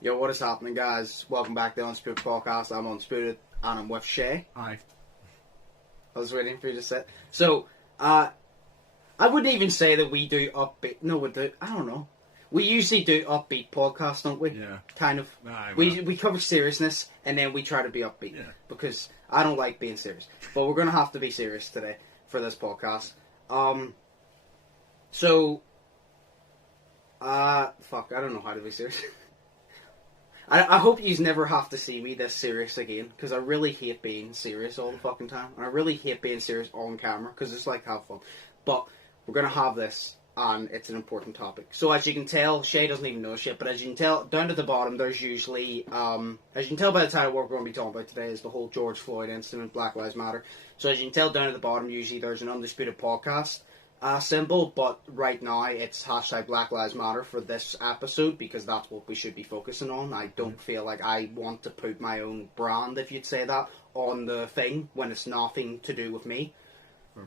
Yo, what is happening, guys? Welcome back to the Undisputed podcast. I'm Undisputed, and I'm with Shay. Hi. I was waiting for you to sit. So, I wouldn't even say that we do upbeat. No, we do. I don't know. We usually do upbeat podcasts, don't we? Yeah. Kind of. Nah, We cover seriousness, and then we try to be upbeat. Yeah. Because I don't like being serious. But we're going to have to be serious today for this podcast. Fuck, I don't know how to be serious. I hope you never have to see me this serious again, because I really hate being serious all the fucking time. And I really hate being serious on camera, because it's like, have fun. But we're going to have this, and it's an important topic. So as you can tell, Shay doesn't even know shit, but as you can tell, down at the bottom, there's usually, as you can tell by the title, what we're going to be talking about today is the whole George Floyd incident, Black Lives Matter. So as you can tell down at the bottom, usually there's an Undisputed podcast symbol, but right now it's hashtag Black Lives Matter for this episode because that's what we should be focusing on. I don't feel like I want to put my own brand, if you'd say that, on the thing when it's nothing to do with me.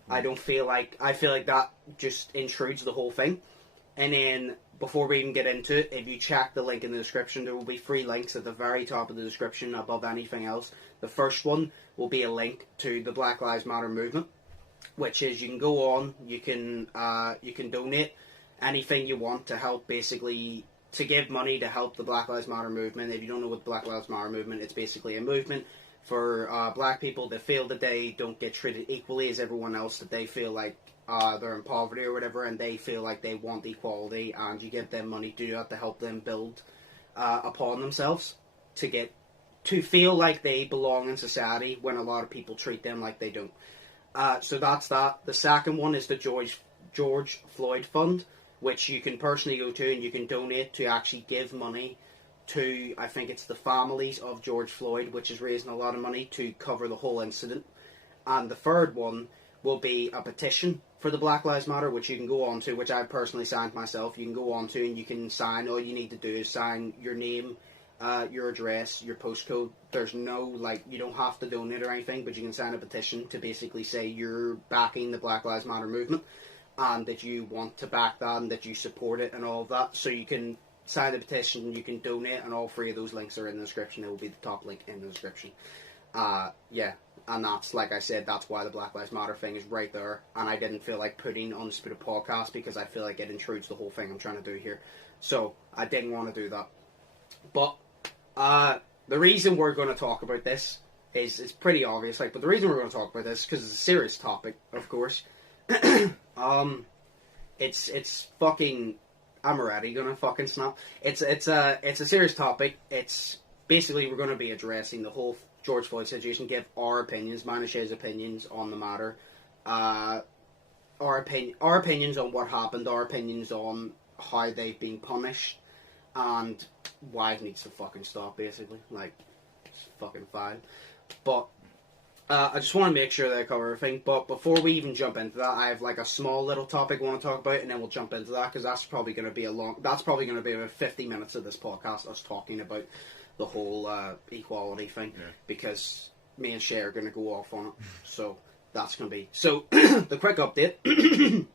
I feel like that just intrudes the whole thing. And then before we even get into it, if you check the link in the description, there will be 3 links at the very top of the description above anything else. The first one will be a link to the Black Lives Matter movement, which is you can go on, you can donate anything you want to help, basically to give money to help the Black Lives Matter movement. If you don't know what the Black Lives Matter movement, it's basically a movement for black people that feel that they don't get treated equally as everyone else, that they feel like they're in poverty or whatever, and they feel like they want equality, and you give them money to do that to help them build upon themselves, to feel like they belong in society when a lot of people treat them like they don't. So that's that. The second one is the George Floyd Fund, which you can personally go to and you can donate to actually give money to, I think it's the families of George Floyd, which is raising a lot of money to cover the whole incident. And the third one will be a petition for the Black Lives Matter, which you can go on to, which I've personally signed myself. You can go on to and you can sign. All you need to do is sign your name, your address, your postcode. There's no, you don't have to donate or anything, but you can sign a petition to basically say you're backing the Black Lives Matter movement and that you want to back that and that you support it and all of that. So you can sign the petition, you can donate, and all 3 of those links are in the description. It will be the top link in the description. And that's, like I said, that's why the Black Lives Matter thing is right there. And I didn't feel like putting on the Undisputed podcast because I feel like it intrudes the whole thing I'm trying to do here. So I didn't want to do that. But the reason we're going to talk about this is it's pretty obvious. But the reason we're going to talk about this is because it's a serious topic, of course. It's fucking. I'm already gonna fucking snap. It's a serious topic. It's basically we're going to be addressing the whole George Floyd situation. Give our opinions, mine and Shay's opinions on the matter. Our opinions on what happened. Our opinions on how they've been punished. And why it needs to fucking stop, basically. It's fucking fine. But I just want to make sure that I cover everything. But before we even jump into that, I have a small little topic I want to talk about, and then we'll jump into that, because that's probably going to be about 50 minutes of this podcast, us talking about the whole equality thing, because me and Shay are going to go off on it. So that's going to be... So, the quick update.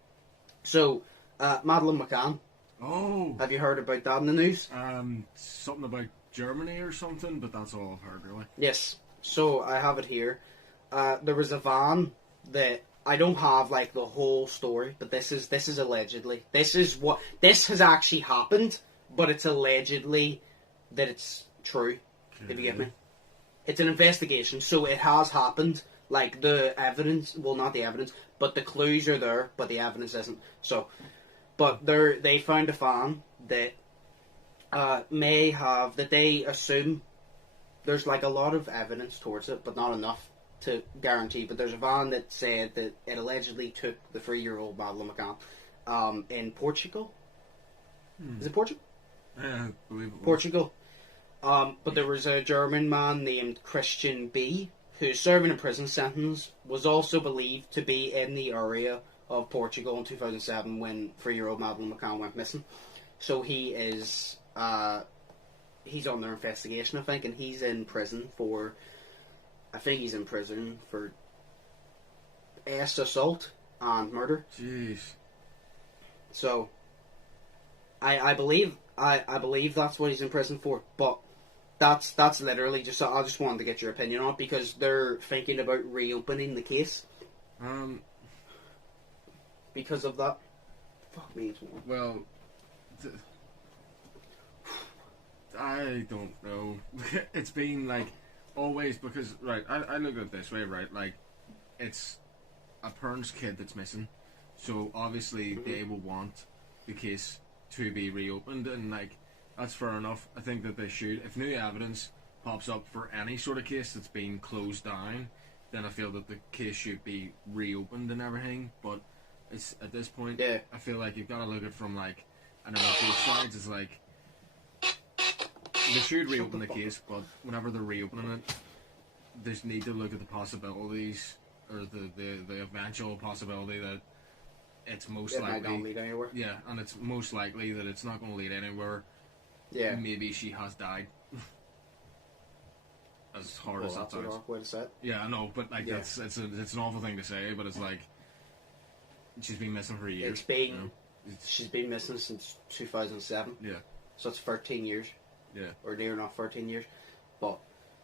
So, Madeleine McCann. Oh. Have you heard about that in the news? Something about Germany or something, but that's all I've heard, really. Yes. So, I have it here. There was a van that... I don't have, the whole story, but this is allegedly. This has actually happened, but it's allegedly that it's true, if you get me. It's an investigation, so it has happened. The evidence... Well, not the evidence, but the clues are there, but the evidence isn't. So... But they found a van that may have, that they assume there's a lot of evidence towards it, but not enough to guarantee. But there's a van that said that it allegedly took the 3-year-old Madeleine McCann in Portugal. Is it Portugal? Yeah, I believe it was. Portugal. But there was a German man named Christian B, who's serving a prison sentence, was also believed to be in the area of Portugal in 2007 when 3-year-old Madeleine McCann went missing. So he is, he's under investigation, I think, and he's in prison for assault and murder. Jeez. So, I believe I believe that's what he's in prison for, but that's literally just, I just wanted to get your opinion on it, because they're thinking about reopening the case. Because of that. Fuck me, it's warm. Well, I don't know. It's been like always, because right, I look at it this way, right? Like, it's a parent's kid that's missing, so obviously they will want the case to be reopened, and like that's fair enough. I think that they should. If new evidence pops up for any sort of case that's been closed down, then I feel that the case should be reopened and everything. But it's at this point, Yeah. I feel like you've got to look at it from like, I don't know, both sides. It's like they should reopen the case, but whenever they're reopening it, they just need to look at the possibilities, or the eventual possibility that it's most It might likely. not lead anywhere. Yeah, and it's most likely that it's not going to lead anywhere. Yeah. Maybe she has died. As hard as that That's a sounds. dark way to say it. Yeah, I know, but like Yeah. it's an awful thing to say, but it's like she's been missing for years. It's been, you know? she's been missing since 2007. Yeah. So it's 13 years. Yeah. Or near enough 13 years. But,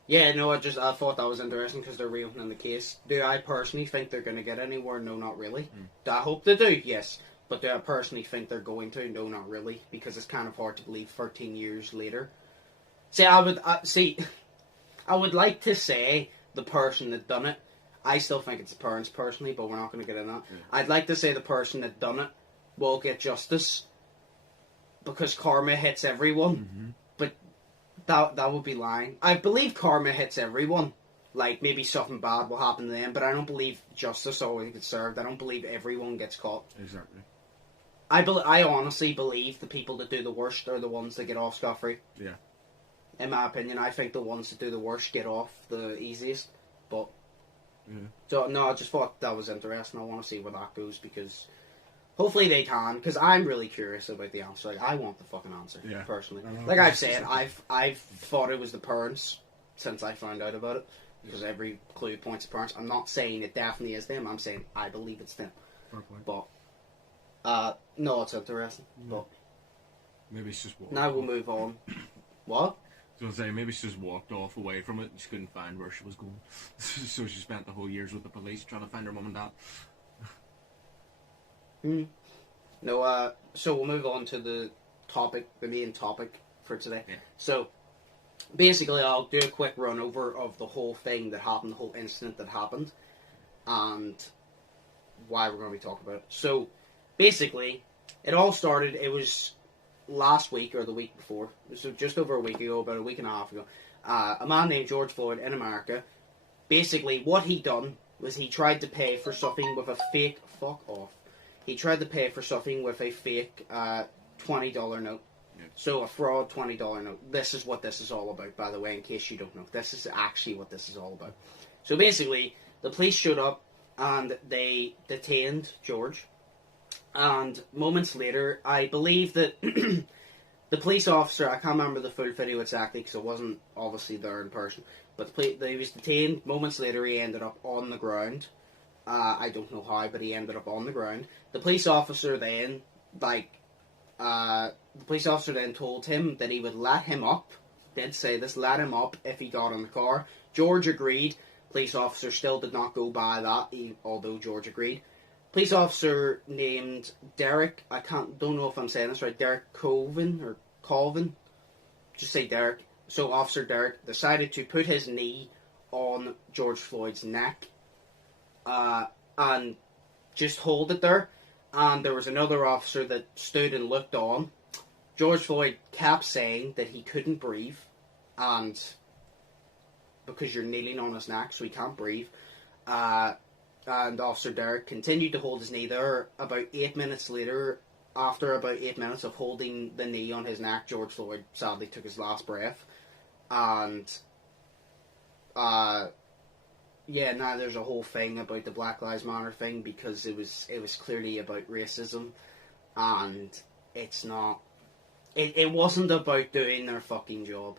yeah, no, I thought that was interesting because they're reopening the case. Do I personally think they're going to get anywhere? No, not really. Do I hope they do? Yes. But do I personally think they're going to? No, not really. Because it's kind of hard to believe 13 years later. See, I would like to say the person that done it. I still think it's the parents personally, but we're not going to get in that. Yeah. I'd like to say the person that done it will get justice. Because karma hits everyone. Mm-hmm. That would be lying. I believe karma hits everyone. Like, maybe something bad will happen to them, but I don't believe justice always gets served. I don't believe everyone gets caught. Exactly. I honestly believe the people that do the worst are the ones that get off scot-free. Yeah. In my opinion, I think the ones that do the worst get off the easiest. But, Yeah. so, no, I just thought that was interesting. I want to see where that goes, because hopefully they can, because I'm really curious about the answer. Like, I want the fucking answer, Yeah. personally. I know. Like I've said, I've thought it was the parents since I found out about it, because every clue points to parents. I'm not saying it definitely is them. I'm saying I believe it's them. Fair point. But no, it's interesting. But Maybe it's just walked now off. we'll move on. What? So I was saying, maybe she just walked off away from it and she couldn't find where she was going. So she spent the whole years with the police trying to find her mum and dad. No. So we'll move on to the main topic for today. Yeah. So basically, I'll do a quick run over of the whole thing that happened, the whole incident that happened, and why we're going to be talking about it. So basically, it all started. It was last week or the week before, so just over a week ago, about a week and a half ago. A man named George Floyd in America. Basically, what he done was he tried to pay for something with a fake. Fuck off. He tried to pay for something with a fake $20 note. Yeah. So a fraud $20 note. This is what this is all about, by the way, in case you don't know. This is actually what this is all about. So basically, the police showed up and they detained George. And moments later, I believe that the police officer, I can't remember the full video exactly because it wasn't obviously there in person, but he was detained. Moments later, he ended up on the ground. I don't know how, but he ended up on the ground. The police officer then, told him that he would let him up. Did say this, let him up if he got in the car. George agreed. Police officer still did not go by that, although George agreed. Police officer named Derek, don't know if I'm saying this right, Derek Colvin, just say Derek. So Officer Derek decided to put his knee on George Floyd's neck, and just hold it there. And there was another officer that stood and looked on. George Floyd kept saying that he couldn't breathe, and because you're kneeling on his neck, so he can't breathe. And Officer Derek continued to hold his knee there. About 8 minutes later, after about 8 minutes of holding the knee on his neck, George Floyd sadly took his last breath. And, now there's a whole thing about the Black Lives Matter thing, because it was clearly about racism, and it's not. It wasn't about doing their fucking job.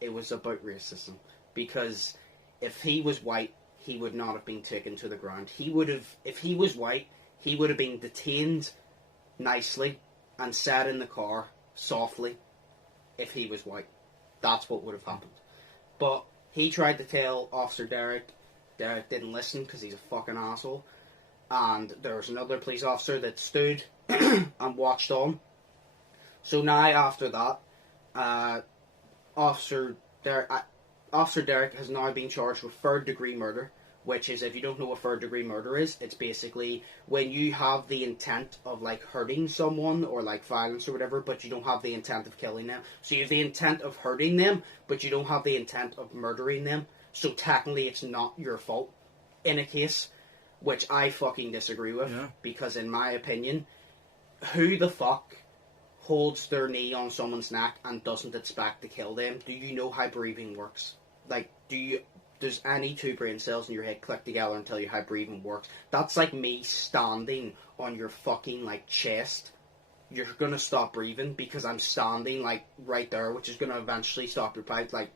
It was about racism, because if he was white, he would not have been taken to the ground. If he was white, he would have been detained nicely and sat in the car softly if he was white. That's what would have happened. But he tried to tell Officer Derek. Derek didn't listen because he's a fucking asshole. And there was another police officer that stood and watched on. So now, after that, Officer Derek has now been charged with third-degree murder, which is, if you don't know what third-degree murder is, it's basically when you have the intent of, like, hurting someone or, like, violence or whatever, but you don't have the intent of killing them. So you have the intent of hurting them, but you don't have the intent of murdering them. So technically it's not your fault in a case, which I fucking disagree with, because in my opinion, who the fuck holds their knee on someone's neck and doesn't expect to kill them? Do you know how breathing works? Like, does any two brain cells in your head click together and tell you how breathing works? That's like me standing on your fucking, like, chest. You're gonna stop breathing because I'm standing, like, right there, which is gonna eventually stop your pipe, like,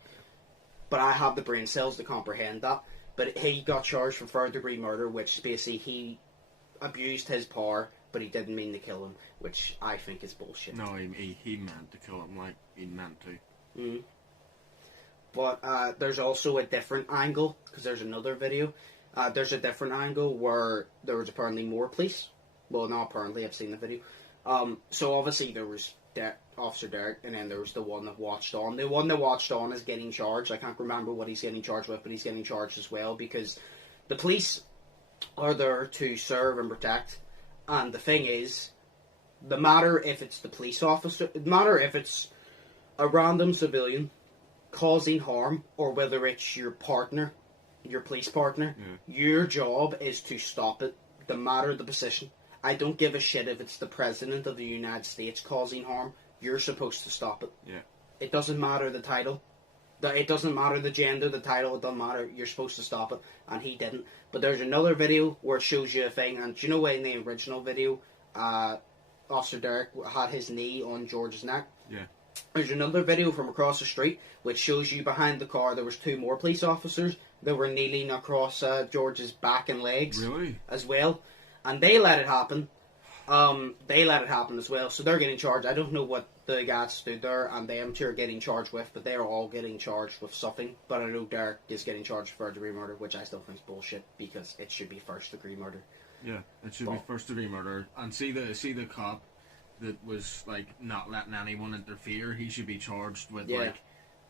but I have the brain cells to comprehend that. But he got charged for third-degree murder, which basically he abused his power, but he didn't mean to kill him, which I think is bullshit. No, he meant to kill him, like, he meant to. Mm. But there's also a different angle, because there's another video. There's a different angle where there was apparently more police. Well, not apparently, I've seen the video. So obviously there was Officer Derek, and then there was the one that watched on. The one that watched on is getting charged. I can't remember what he's getting charged with, but he's getting charged as well, because the police are there to serve and protect. And the thing is, no matter if it's the police officer, no matter if it's a random civilian causing harm, or whether it's your partner, your police partner, your job is to stop it, no matter the position. I don't give a shit if it's the President of the United States causing harm. You're supposed to stop it. Yeah. It doesn't matter the title. It doesn't matter the gender, the title, it doesn't matter. You're supposed to stop it. And he didn't. But there's another video where it shows you a thing. And do you know in the original video, Officer Derek had his knee on George's neck? Yeah. There's another video from across the street which shows you behind the car there was two more police officers that were kneeling across George's back and legs. Really? As well. And they let it happen. They let it happen as well. So they're getting charged. I don't know what the guys stood there and them two are getting charged with, but they're all getting charged with something. But I know Derek is getting charged for third-degree murder, which I still think is bullshit, because it should be first-degree murder. Yeah, it should be first-degree murder. And see the cop that was, like, not letting anyone interfere, he should be charged with, like,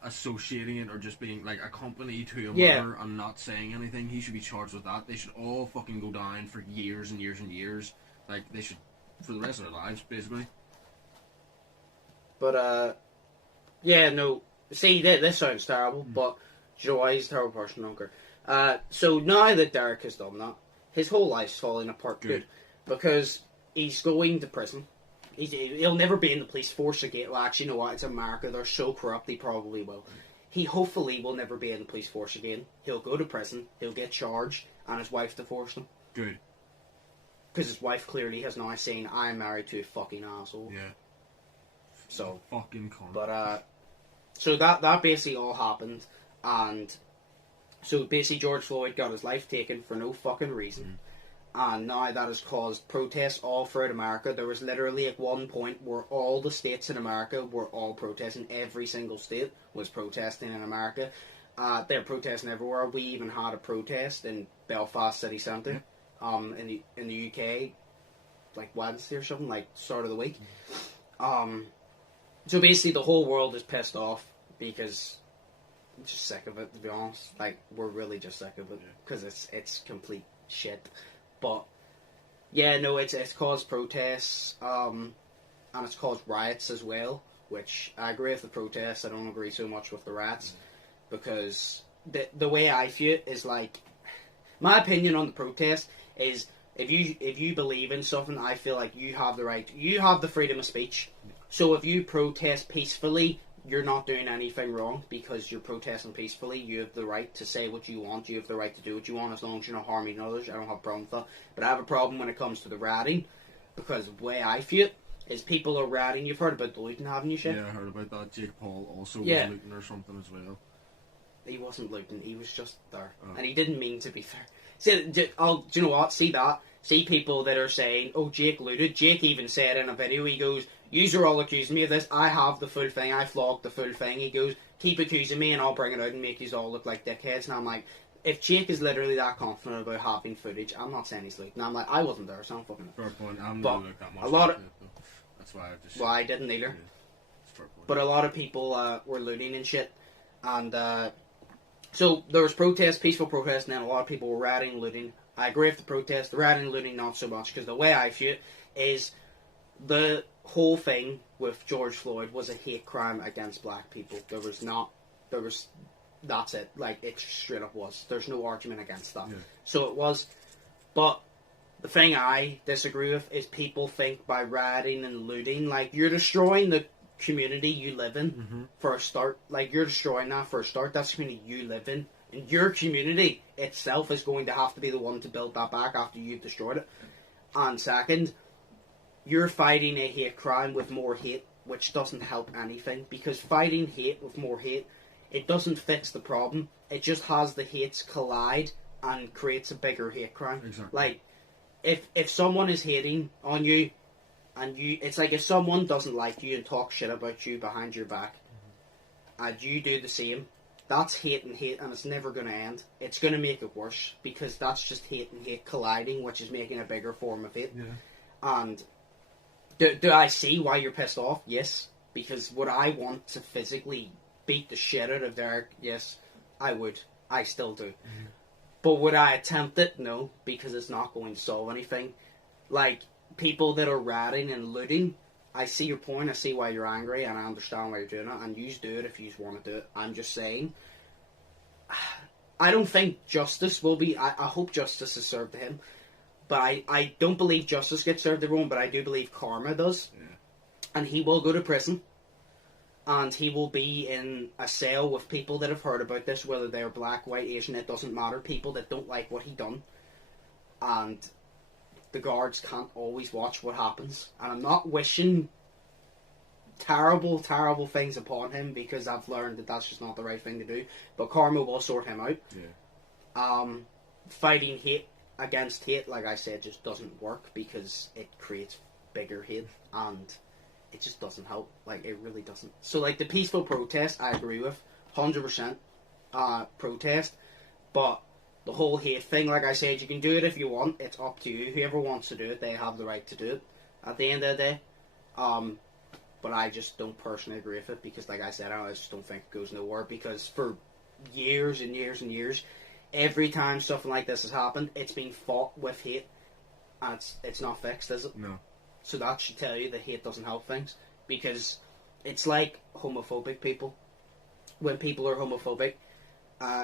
associating it or just being, like, a company to a murder and not saying anything. He should be charged with that. They should all fucking go down for years and years and years. Like, they should, for the rest of their lives, basically. But, yeah, no, see, this sounds terrible, but do you know why he's a terrible person? I don't care. So now that Derek has done that, his whole life's falling apart good. Because he's going to prison. He'll never be in the police force again. Well, actually, you know what? It's America. They're so corrupt, he probably will. He hopefully will never be in the police force again. He'll go to prison. He'll get charged, and his wife divorced him. Good. Because his wife clearly has now saying, I'm married to a fucking asshole. Yeah. So. Fucking cunt. But, so that basically all happened, and so basically George Floyd got his life taken for no fucking reason. And now that has caused protests all throughout America. There was literally at one point where all the states in America were all protesting. Every single state was protesting in America. They're protesting everywhere. We even had a protest in Belfast city centre, in the UK, like Wednesday or something, like start of the week. So basically the whole world is pissed off because I'm just sick of it, to be honest. Like, we're really just sick of it because it's complete shit. But yeah, no, it's caused protests, and it's caused riots as well. Which I agree with the protests. I don't agree so much with the riots, because the way I view it is, like, my opinion on the protest is if you believe in something, I feel like you have the right, you have the freedom of speech. So if you protest peacefully, you're not doing anything wrong because you're protesting peacefully. You have the right to say what you want. You have the right to do what you want as long as you're not harming others. I don't have a problem with that. But I have a problem when it comes to the rioting, because the way I view it is people are rioting. You've heard about the looting, haven't you, Shane? Yeah, I heard about that. Jake Paul also was looting or something as well. He wasn't looting. He was just there. And he didn't mean to be there. See, do you know what? See that? See people that are saying, oh, Jake looted. Jake even said in a video, he goes, Yous are all accusing me of this. I have the full thing. I flogged the full thing. He goes, keep accusing me and I'll bring it out and make yous all look like dickheads. And I'm like, if Jake is literally that confident about having footage, I'm not saying he's leaked. And I'm like, I wasn't there, so I'm fucking... Fair point. I'm but not that much a lot of... That's why I just... Well, I didn't either. Yeah, it's fair point. But a lot of people were looting and shit. And so there was protest, peaceful protest, and then a lot of people were rioting and looting. I agree with the protest. The rioting and looting, not so much. Because the way I view it is the whole thing with George Floyd was a hate crime against black people. That's it. Like, it straight up was. There's no argument against that. Yeah. So it was. But the thing I disagree with is people think by rioting and looting, like, you're destroying the community you live in for a start. Like, you're destroying that for a start. That's the community you live in. And your community itself is going to have to be the one to build that back after you've destroyed it. And second, you're fighting a hate crime with more hate, which doesn't help anything. Because fighting hate with more hate, it doesn't fix the problem. It just has the hates collide and creates a bigger hate crime. Exactly. Like, if someone is hating on you, and it's like if someone doesn't like you and talks shit about you behind your back, and you do the same, that's hate, and it's never going to end. It's going to make it worse, because that's just hate and hate colliding, which is making a bigger form of hate. Yeah. And do I see why you're pissed off? Yes. Because would I want to physically beat the shit out of Derek? Yes, I would. I still do. But would I attempt it? No, because it's not going to solve anything. Like, people that are rioting and looting, I see your point, I see why you're angry, and I understand why you're doing it, and you do it if you want to do it. I'm just saying, I don't think justice will be, I hope justice is served to him, but I don't believe justice gets served to everyone, but I do believe karma does. Yeah. And he will go to prison, and he will be in a cell with people that have heard about this, whether they're black, white, Asian, it doesn't matter, people that don't like what he done, and the guards can't always watch what happens. And I'm not wishing terrible, terrible things upon him, because I've learned that that's just not the right thing to do. But karma will sort him out. Yeah. Fighting hate against hate, like I said, just doesn't work, because it creates bigger hate, and it just doesn't help. Like, it really doesn't. So, like, the peaceful protest, I agree with. 100% protest. But the whole hate thing, like I said, you can do it if you want. It's up to you. Whoever wants to do it, they have the right to do it at the end of the day. But I just don't personally agree with it, because, like I said, I just don't think it goes nowhere. Because for years and years and years, every time something like this has happened, it's been fought with hate. And it's not fixed, is it? No. So that should tell you that hate doesn't help things. Because it's like homophobic people. When people are homophobic,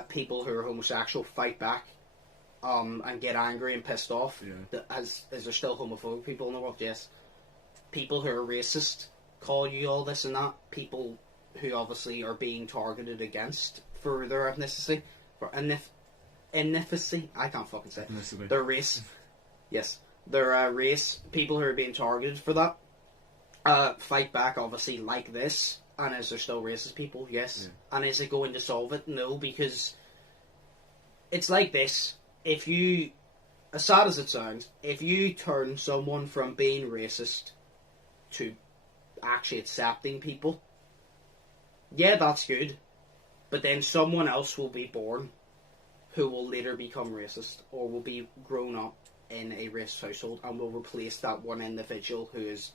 people who are homosexual fight back and get angry and pissed off. Yeah. Is there still homophobic people in the world? Yes. People who are racist call you all this and that. People who obviously are being targeted against for their ethnicity. For ethnicity? I can't fucking say it. Their race. Yes. Their race. People who are being targeted for that fight back, obviously, like this. And is there still racist people? Yes. Yeah. And is it going to solve it? No, because it's like this. If you, as sad as it sounds, if you turn someone from being racist to actually accepting people, yeah, that's good. But then someone else will be born who will later become racist, or will be grown up in a racist household, and will replace that one individual who is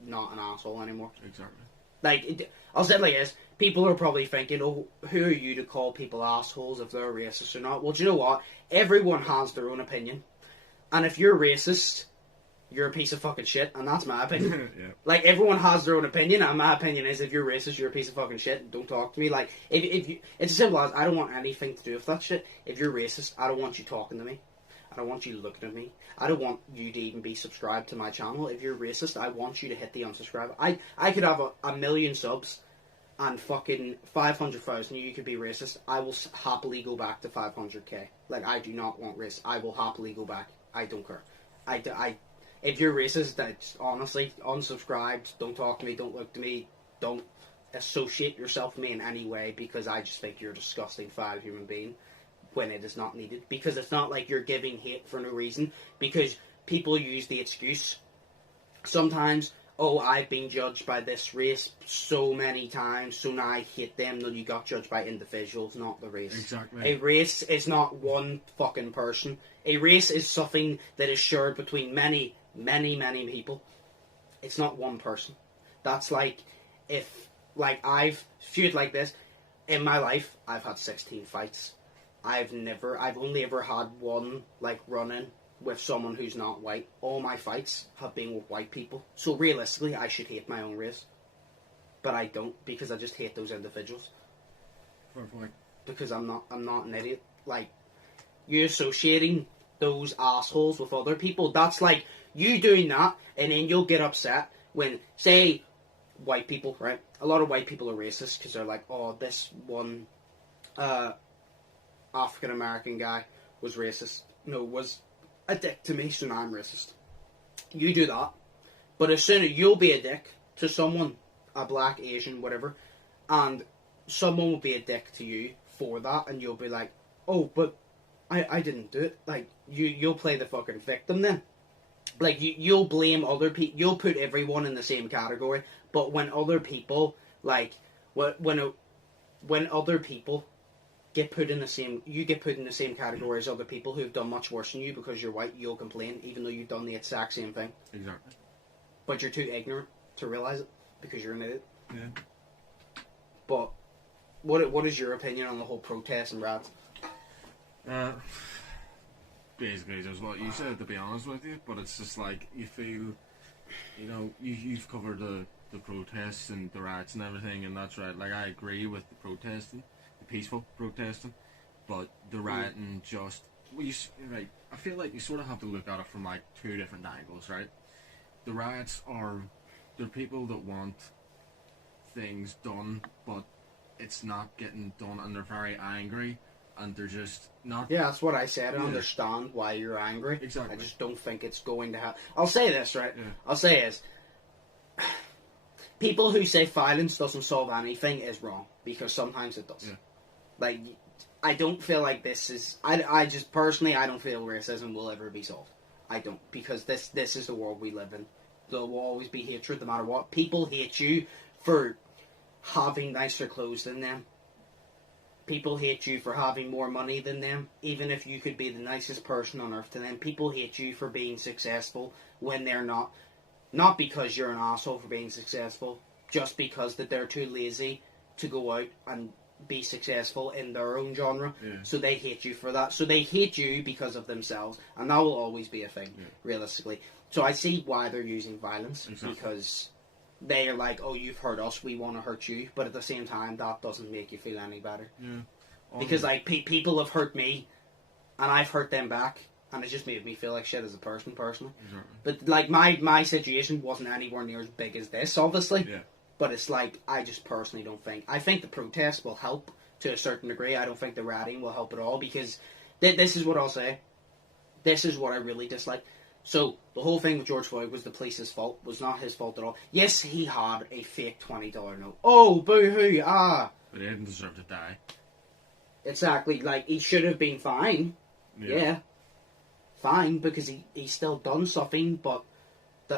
not an asshole anymore. Exactly. Like, I'll say it like this. People are probably thinking, oh, who are you to call people assholes if they're racist or not? Well, do you know what? Everyone has their own opinion. And if you're racist, you're a piece of fucking shit, and that's my opinion. Yeah. Like, everyone has their own opinion, and my opinion is, if you're racist, you're a piece of fucking shit, don't talk to me. Like, if you, it's as simple as, I don't want anything to do with that shit. If you're racist, I don't want you talking to me. I don't want you looking at me. I don't want you to even be subscribed to my channel. If you're racist, I want you to hit the unsubscribe. I could have a million subs and fucking 500,000. You could be racist. I will happily go back to 500k. Like, I do not want race. I will happily go back. I don't care. If you're racist, that's honestly unsubscribed. Don't talk to me. Don't look to me. Don't associate yourself with me in any way, because I just think you're a disgusting foul human being when it is not needed. Because it's not like you're giving hate for no reason, because people use the excuse sometimes, oh, I've been judged by this race so many times, so now I hate them. No, you got judged by individuals, not the race. Exactly. A race is not one fucking person. A race is something that is shared between many, many, many people. It's not one person. That's like, if, like, I've feud like this, in my life, I've had 16 fights. I've only ever had one, like, run-in with someone who's not white. All my fights have been with white people. So realistically, I should hate my own race. But I don't, because I just hate those individuals. Fair point. Because I'm not an idiot. Like, you associating those assholes with other people, that's like you doing that, and then you'll get upset when, say, white people, right? A lot of white people are racist because they're like, oh, this one African American guy was racist. No, was a dick to me, so now I'm racist. You do that, but as soon as you'll be a dick to someone, a black, Asian, whatever, and someone will be a dick to you for that, and you'll be like, oh, but I didn't do it. Like, you'll play the fucking victim then. Like, you'll blame other people, you'll put everyone in the same category, but when other people, like, when other people get put in the same category as other people who've done much worse than you because you're white, you'll complain, even though you've done the exact same thing. Exactly. But you're too ignorant to realise it, because you're an idiot. Yeah. But, what is your opinion on the whole protest and riots? Basically just what you said, to be honest with you, but it's just like, you feel, you know, you've covered the protests and the riots and everything, and that's right, like, I agree with the protesting, the peaceful protesting, but the rioting just, well, right, I feel like you sort of have to look at it from, like, two different angles, right? The riots they're people that want things done, but it's not getting done, and they're very angry, and they're just not... Yeah, that's what I said. I understand why you're angry. Exactly. I just don't think it's going to happen. I'll say this, right? Yeah. I'll say this. People who say violence doesn't solve anything is wrong, because sometimes it does. Yeah. Like, I don't feel like this is... I just, personally, I don't feel racism will ever be solved. I don't, because this is the world we live in. There will always be hatred, no matter what. People hate you for having nicer clothes than them. People hate you for having more money than them, even if you could be the nicest person on earth to them. People hate you for being successful when they're not. Not because you're an asshole for being successful, just because that they're too lazy to go out and be successful in their own genre. Yeah. So they hate you for that. So they hate you because of themselves, and that will always be a thing, realistically. So I see why they're using violence, because they are like, oh, you've hurt us, we want to hurt you, but at the same time, that doesn't make you feel any better. Yeah. Because, like, people have hurt me, and I've hurt them back, and it just made me feel like shit as a person, personally. Exactly. But, like, my situation wasn't anywhere near as big as this, obviously. Yeah. But it's like, I just personally don't think... I think the protests will help to a certain degree. I don't think the rioting will help at all, because this is what I'll say. This is what I really dislike. So, the whole thing with George Floyd was the police's fault. Was not his fault at all. Yes, he had a fake $20 note. Oh, boo-hoo, ah. But he didn't deserve to die. Exactly, like, he should have been fine. Yeah. Fine, because he still done something, but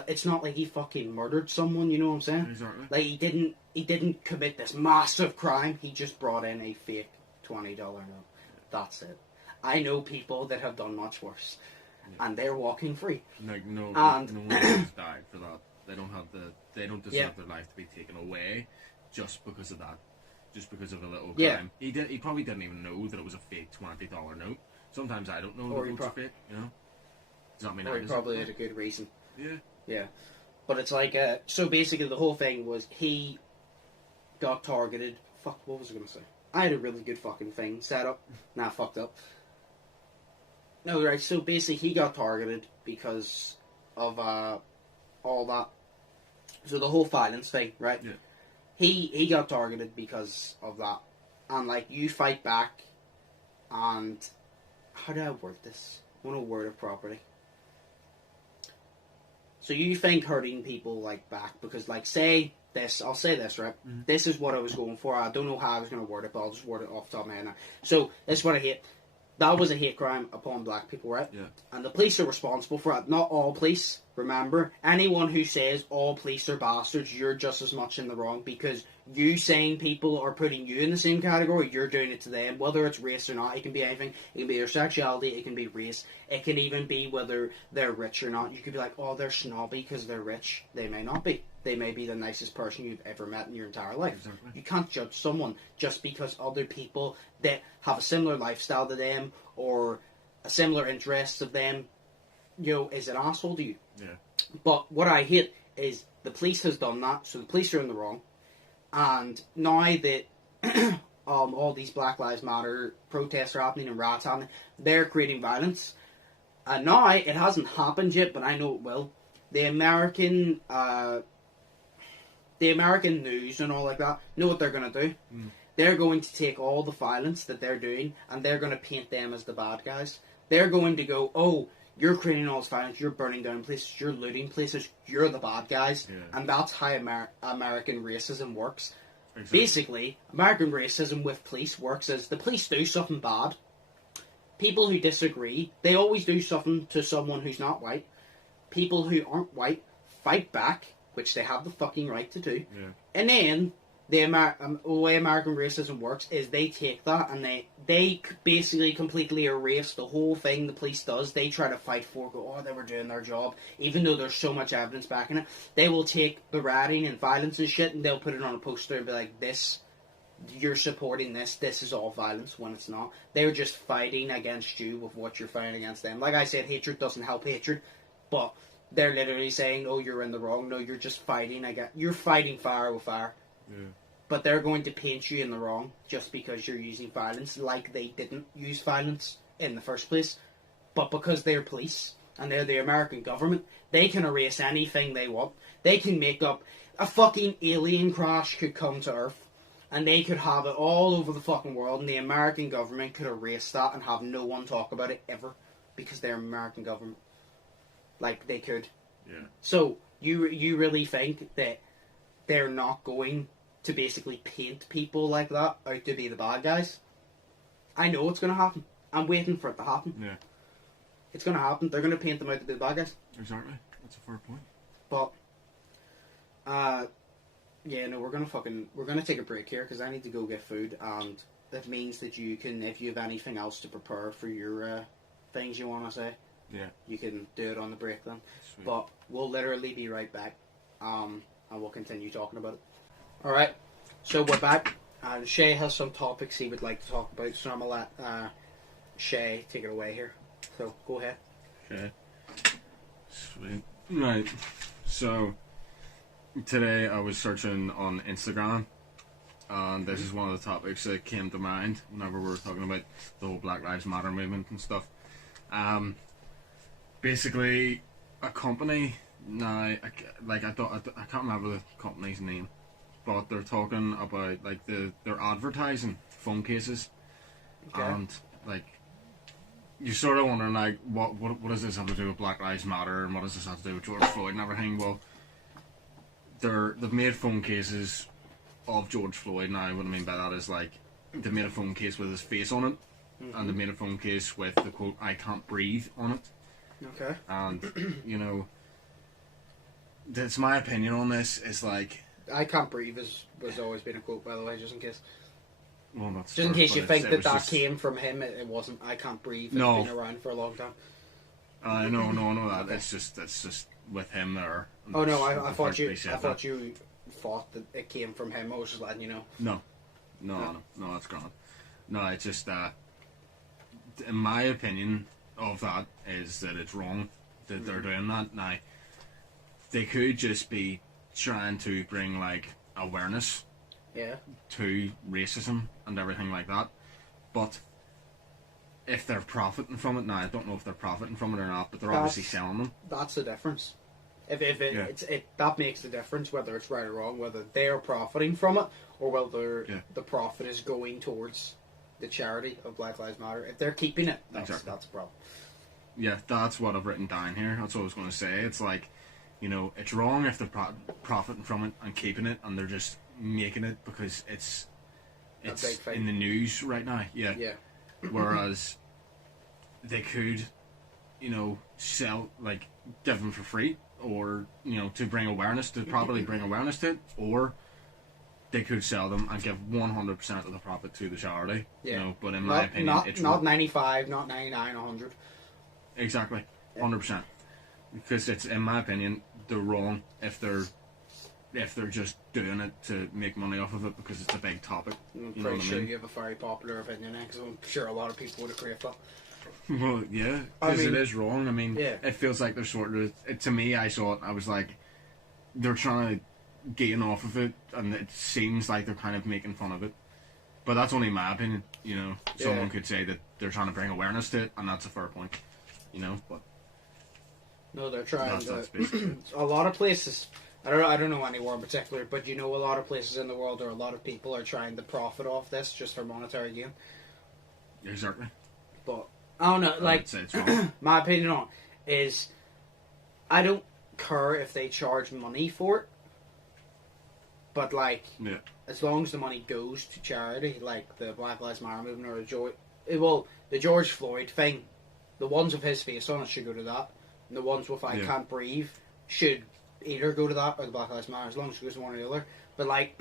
it's not like he fucking murdered someone, you know what I'm saying? Exactly. Like, he didn't commit this massive crime, he just brought in a fake $20 note. That's it. I know people that have done much worse. And they're walking free. Like, no And one has died for that. They don't deserve their life to be taken away just because of that. Just because of a little crime. He probably didn't even know that it was a fake $20 note. Sometimes I don't know that it's fake, you know? Does that mean or he probably had a good reason. Yeah. Yeah. But it's like, so basically the whole thing was he got targeted. Fuck, what was I going to say? I had a really good fucking thing set up. Nah, fucked up. No, right, so basically he got targeted because of all that. So the whole violence thing, right? Yeah. He got targeted because of that. And, like, you fight back, and... How do I word this? I want to word it properly. So you think hurting people, like, back, because, like, say this, I'll say this, right? Mm-hmm. This is what I was going for. I don't know how I was going to word it, but I'll just word it off the top of my head now. So, this is what I hate. That was a hate crime upon black people, right? Yeah. And the police are responsible for it. Not all police, remember, anyone who says all police are bastards, you're just as much in the wrong, because you saying people are putting you in the same category, you're doing it to them, whether it's race or not. It can be anything. It can be their sexuality, it can be race, it can even be whether they're rich or not. You could be like, oh, they're snobby because they're rich. They may not be. They may be the nicest person you've ever met in your entire life. Exactly. You can't judge someone just because other people that have a similar lifestyle to them or a similar interest of them, is an asshole to you. Yeah. But what I hate is the police has done that, so the police are in the wrong. And now that all these Black Lives Matter protests are happening and riots happening, they're creating violence. And now, it hasn't happened yet, but I know it will. The American news and all like that know what they're going to do. They're going to take all the violence that they're doing and they're going to paint them as the bad guys. They're going to go, oh, you're creating all this violence, you're burning down places, you're looting places, you're the bad guys. Yeah. And that's how American racism works. Exactly. Basically, American racism with police works as the police do something bad. People who disagree, they always do something to someone who's not white. People who aren't white fight back, which they have the fucking right to do. Yeah. And then the way American racism works is they take that and they basically completely erase the whole thing the police does. They try to fight for, they were doing their job, even though there's so much evidence backing it. They will take the rioting and violence and shit and they'll put it on a poster and be like, this, you're supporting this is all violence, when it's not. They're just fighting against you with what you're fighting against them. Like I said, hatred doesn't help hatred, but they're literally saying, oh, you're in the wrong. No, you're just fighting you're fighting fire with fire. Yeah. But they're going to paint you in the wrong just because you're using violence, like they didn't use violence in the first place. But because they're police and they're the American government, they can erase anything they want. They can make up a fucking alien crash could come to Earth and they could have it all over the fucking world and the American government could erase that and have no one talk about it ever because they're American government. Like, they could. Yeah. So, you really think that they're not going to basically paint people like that out to be the bad guys? I know it's going to happen. I'm waiting for it to happen. Yeah. It's going to happen. They're going to paint them out to be the bad guys. Exactly. That's a fair point. But, we're going to take a break here because I need to go get food, and that means that you can, if you have anything else to prepare for your things you want to say, yeah, you can do it on the break then. Sweet. But we'll literally be right back, and we'll continue talking about it. Alright, so we're back, and Shay has some topics he would like to talk about, so I'm going to let Shay take it away here. So, go ahead. Okay. Sweet. Right. So, today I was searching on Instagram, and this is one of the topics that came to mind whenever we were talking about the whole Black Lives Matter movement and stuff. Basically, a company now, I can't remember the company's name, but they're talking about they're advertising phone cases, Okay. and you're sort of wondering what does this have to do with Black Lives Matter and what does this have to do with George Floyd and everything? Well, they've made phone cases of George Floyd. Now, what I mean by that is they made a phone case with his face on it. Mm-hmm. And they made a phone case with the quote, "I can't breathe" on it. Okay. And, that's my opinion on this. It's I can't breathe was always been a quote, by the way, just in case. Well, that's Just in first, case you but think it was that just, came from him, it wasn't. I can't breathe. It's No. been around for a long time. No, that. It's just with him there. Oh no, I The thought fact you. they said I that. thought you thought that it came from him. I was just letting you know. No, that's gone. No, it's just in my opinion of that is that it's wrong that they're doing that. Now, they could just be trying to bring awareness Yeah. to racism and everything like that, but if they're profiting from it, now I don't know if they're profiting from it or not, but they're obviously selling them. That's the difference. If Yeah. that makes the difference whether it's right or wrong, whether they're profiting from it or whether the profit is going towards the charity of Black Lives Matter. If they're keeping it, that's a problem. Yeah, that's what I've written down here. That's what I was going to say. It's it's wrong if they're profiting from it and keeping it, and they're just making it because it's big thing. in the news right now. Yeah. Yeah. Whereas they could, sell give them for free. or to bring awareness, to properly bring awareness to it, or they could sell them and give 100% of the profit to the charity. Yeah. But in my opinion, it's not 95, not 99, 100. Exactly, 100%. Because it's, in my opinion, they're wrong if they're just doing it to make money off of it because it's a big topic. I'm pretty sure you have a very popular opinion, because I'm sure a lot of people would agree with that. Well, yeah, because it is wrong. I mean, it feels like they're sort of... to me, I saw it, I was like, they're trying to gain off of it, and it seems like they're kind of making fun of it. But that's only my opinion, Someone could say that they're trying to bring awareness to it, and that's a fair point, but... No, they're trying to... a lot of places... I don't know anywhere in particular, but a lot of places in the world or a lot of people are trying to profit off this just for monetary gain. Exactly. But, I don't know, like, my opinion on it is, I don't care if they charge money for it, but, like, as long as the money goes to charity, like the Black Lives Matter movement or the George Floyd thing, the ones with his face on it should go to that, and the ones with I Can't Breathe should either go to that or the Black Lives Matter, as long as it goes to one or the other. But like,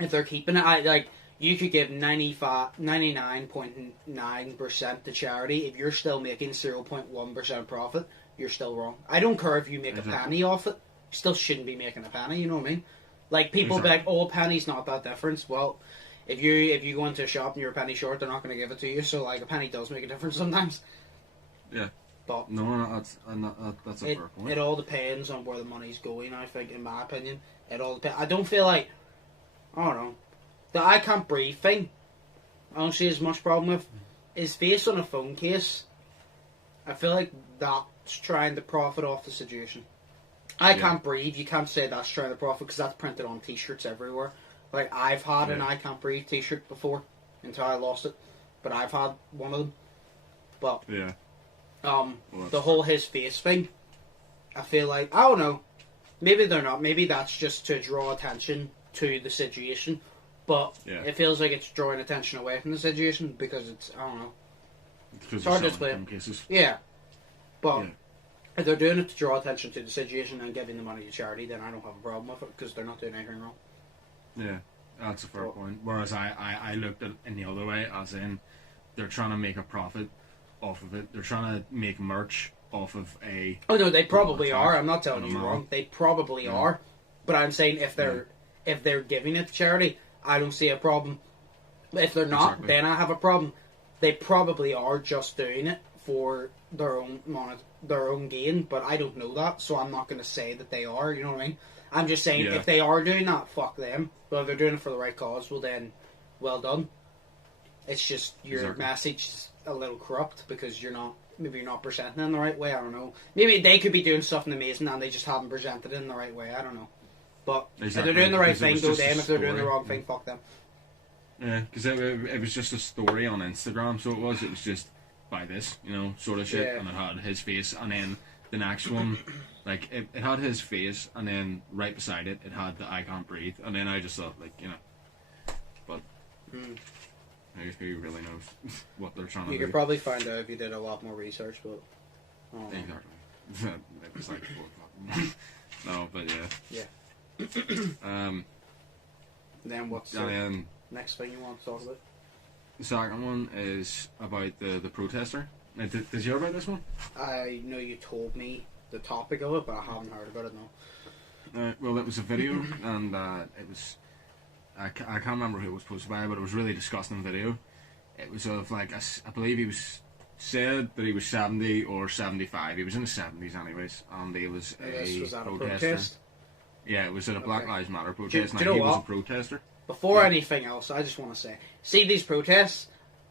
if they're keeping it, you could give 99.9% to charity. If you're still making 0.1% profit, you're still wrong. I don't care if you make a penny off it. You still shouldn't be making a penny. You know what I mean? Like, people be like, "Oh, a penny's not that difference." Well, if you go into a shop and you're a penny short, they're not going to give it to you. So like, a penny does make a difference sometimes. Yeah. But that's a fair point. It all depends on where the money's going, I think, in my opinion. It all depends. I don't feel like, I don't know, the I Can't Breathe thing, I don't see as much problem with. Is based on a phone case. I feel like that's trying to profit off the situation. I Can't Breathe, you can't say that's trying to profit because that's printed on t-shirts everywhere. Like, I've had an I Can't Breathe t-shirt before until I lost it. But I've had one of them. But... yeah. The whole his face thing, I feel like, I don't know, maybe they're not, maybe that's just to draw attention to the situation, but it feels like it's drawing attention away from the situation, because it's, I don't know, it's hard to explain. Yeah, but if they're doing it to draw attention to the situation and giving the money to charity, then I don't have a problem with it, because they're not doing anything wrong. Yeah, that's a fair point. Whereas I looked at it in the other way, as in, they're trying to make a profit off of it. They're trying to make merch off of a... Oh no, they probably are. I'm not telling you wrong. They probably are. But I'm saying if they're giving it to charity, I don't see a problem. If they're not, then I have a problem. They probably are just doing it for their own gain, but I don't know that, so I'm not going to say that they are. You know what I mean? I'm just saying if they are doing that, fuck them. But if they're doing it for the right cause, well then, well done. It's just your message is a little corrupt because maybe you're not presenting it in the right way. I don't know. Maybe they could be doing something amazing and they just haven't presented it in the right way. I don't know. But if they're doing the right thing, go them. If they're doing the wrong thing, fuck them. Yeah, because it was just a story on Instagram, so it was just buy this, sort of shit, and it had his face, and then the next one, like, it had his face, and then right beside it, it had the I Can't Breathe, and then I just thought, like, but... I guess who really knows what they're trying to do. You could probably find out if you did a lot more research, but... Exactly. It was like 4 o'clock. No, but yeah. Then what's the next thing you want to talk about? The second one is about the protester. Did you hear about this one? I know you told me the topic of it, but I haven't heard about it, no. Well, it was a video, and it was... I can't remember who it was posted by, but it was a really disgusting video. It was of, like, I believe he was said that he was 70 or 75. He was in his 70s anyways, and he was was that protester. A protest? Yeah, it was at a Black Lives Matter protest, and he was a protester. Before anything else, I just want to say, see these protests,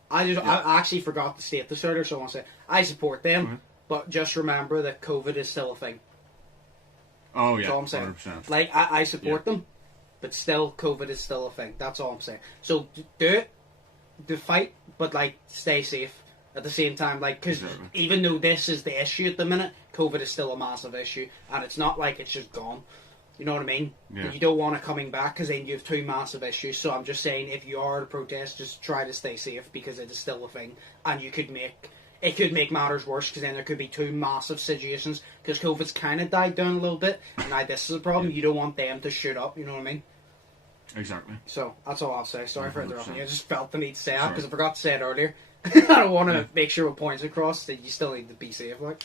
I actually forgot to state this earlier, so I want to say, I support them, but just remember that COVID is still a thing. Oh yeah, that's all I'm saying. 100%. Like, I support them, but still, COVID is still a thing. That's all I'm saying. So, do fight, but, like, stay safe at the same time. Like, because even though this is the issue at the minute, COVID is still a massive issue, and it's not like it's just gone. You know what I mean? Yeah. You don't want it coming back, because then you have two massive issues. So I'm just saying, if you are to protest, just try to stay safe, because it is still a thing, and you could make... it could make matters worse because then there could be two massive situations because COVID's kind of died down a little bit, and now this is a problem. You don't want them to shoot up. You know what I mean? Exactly. So that's all I'll say. Sorry 100%. for interrupting you. I just felt the need to say that because Sorry. I forgot to say it earlier. I want to make sure with points across that you still need to be safe, like.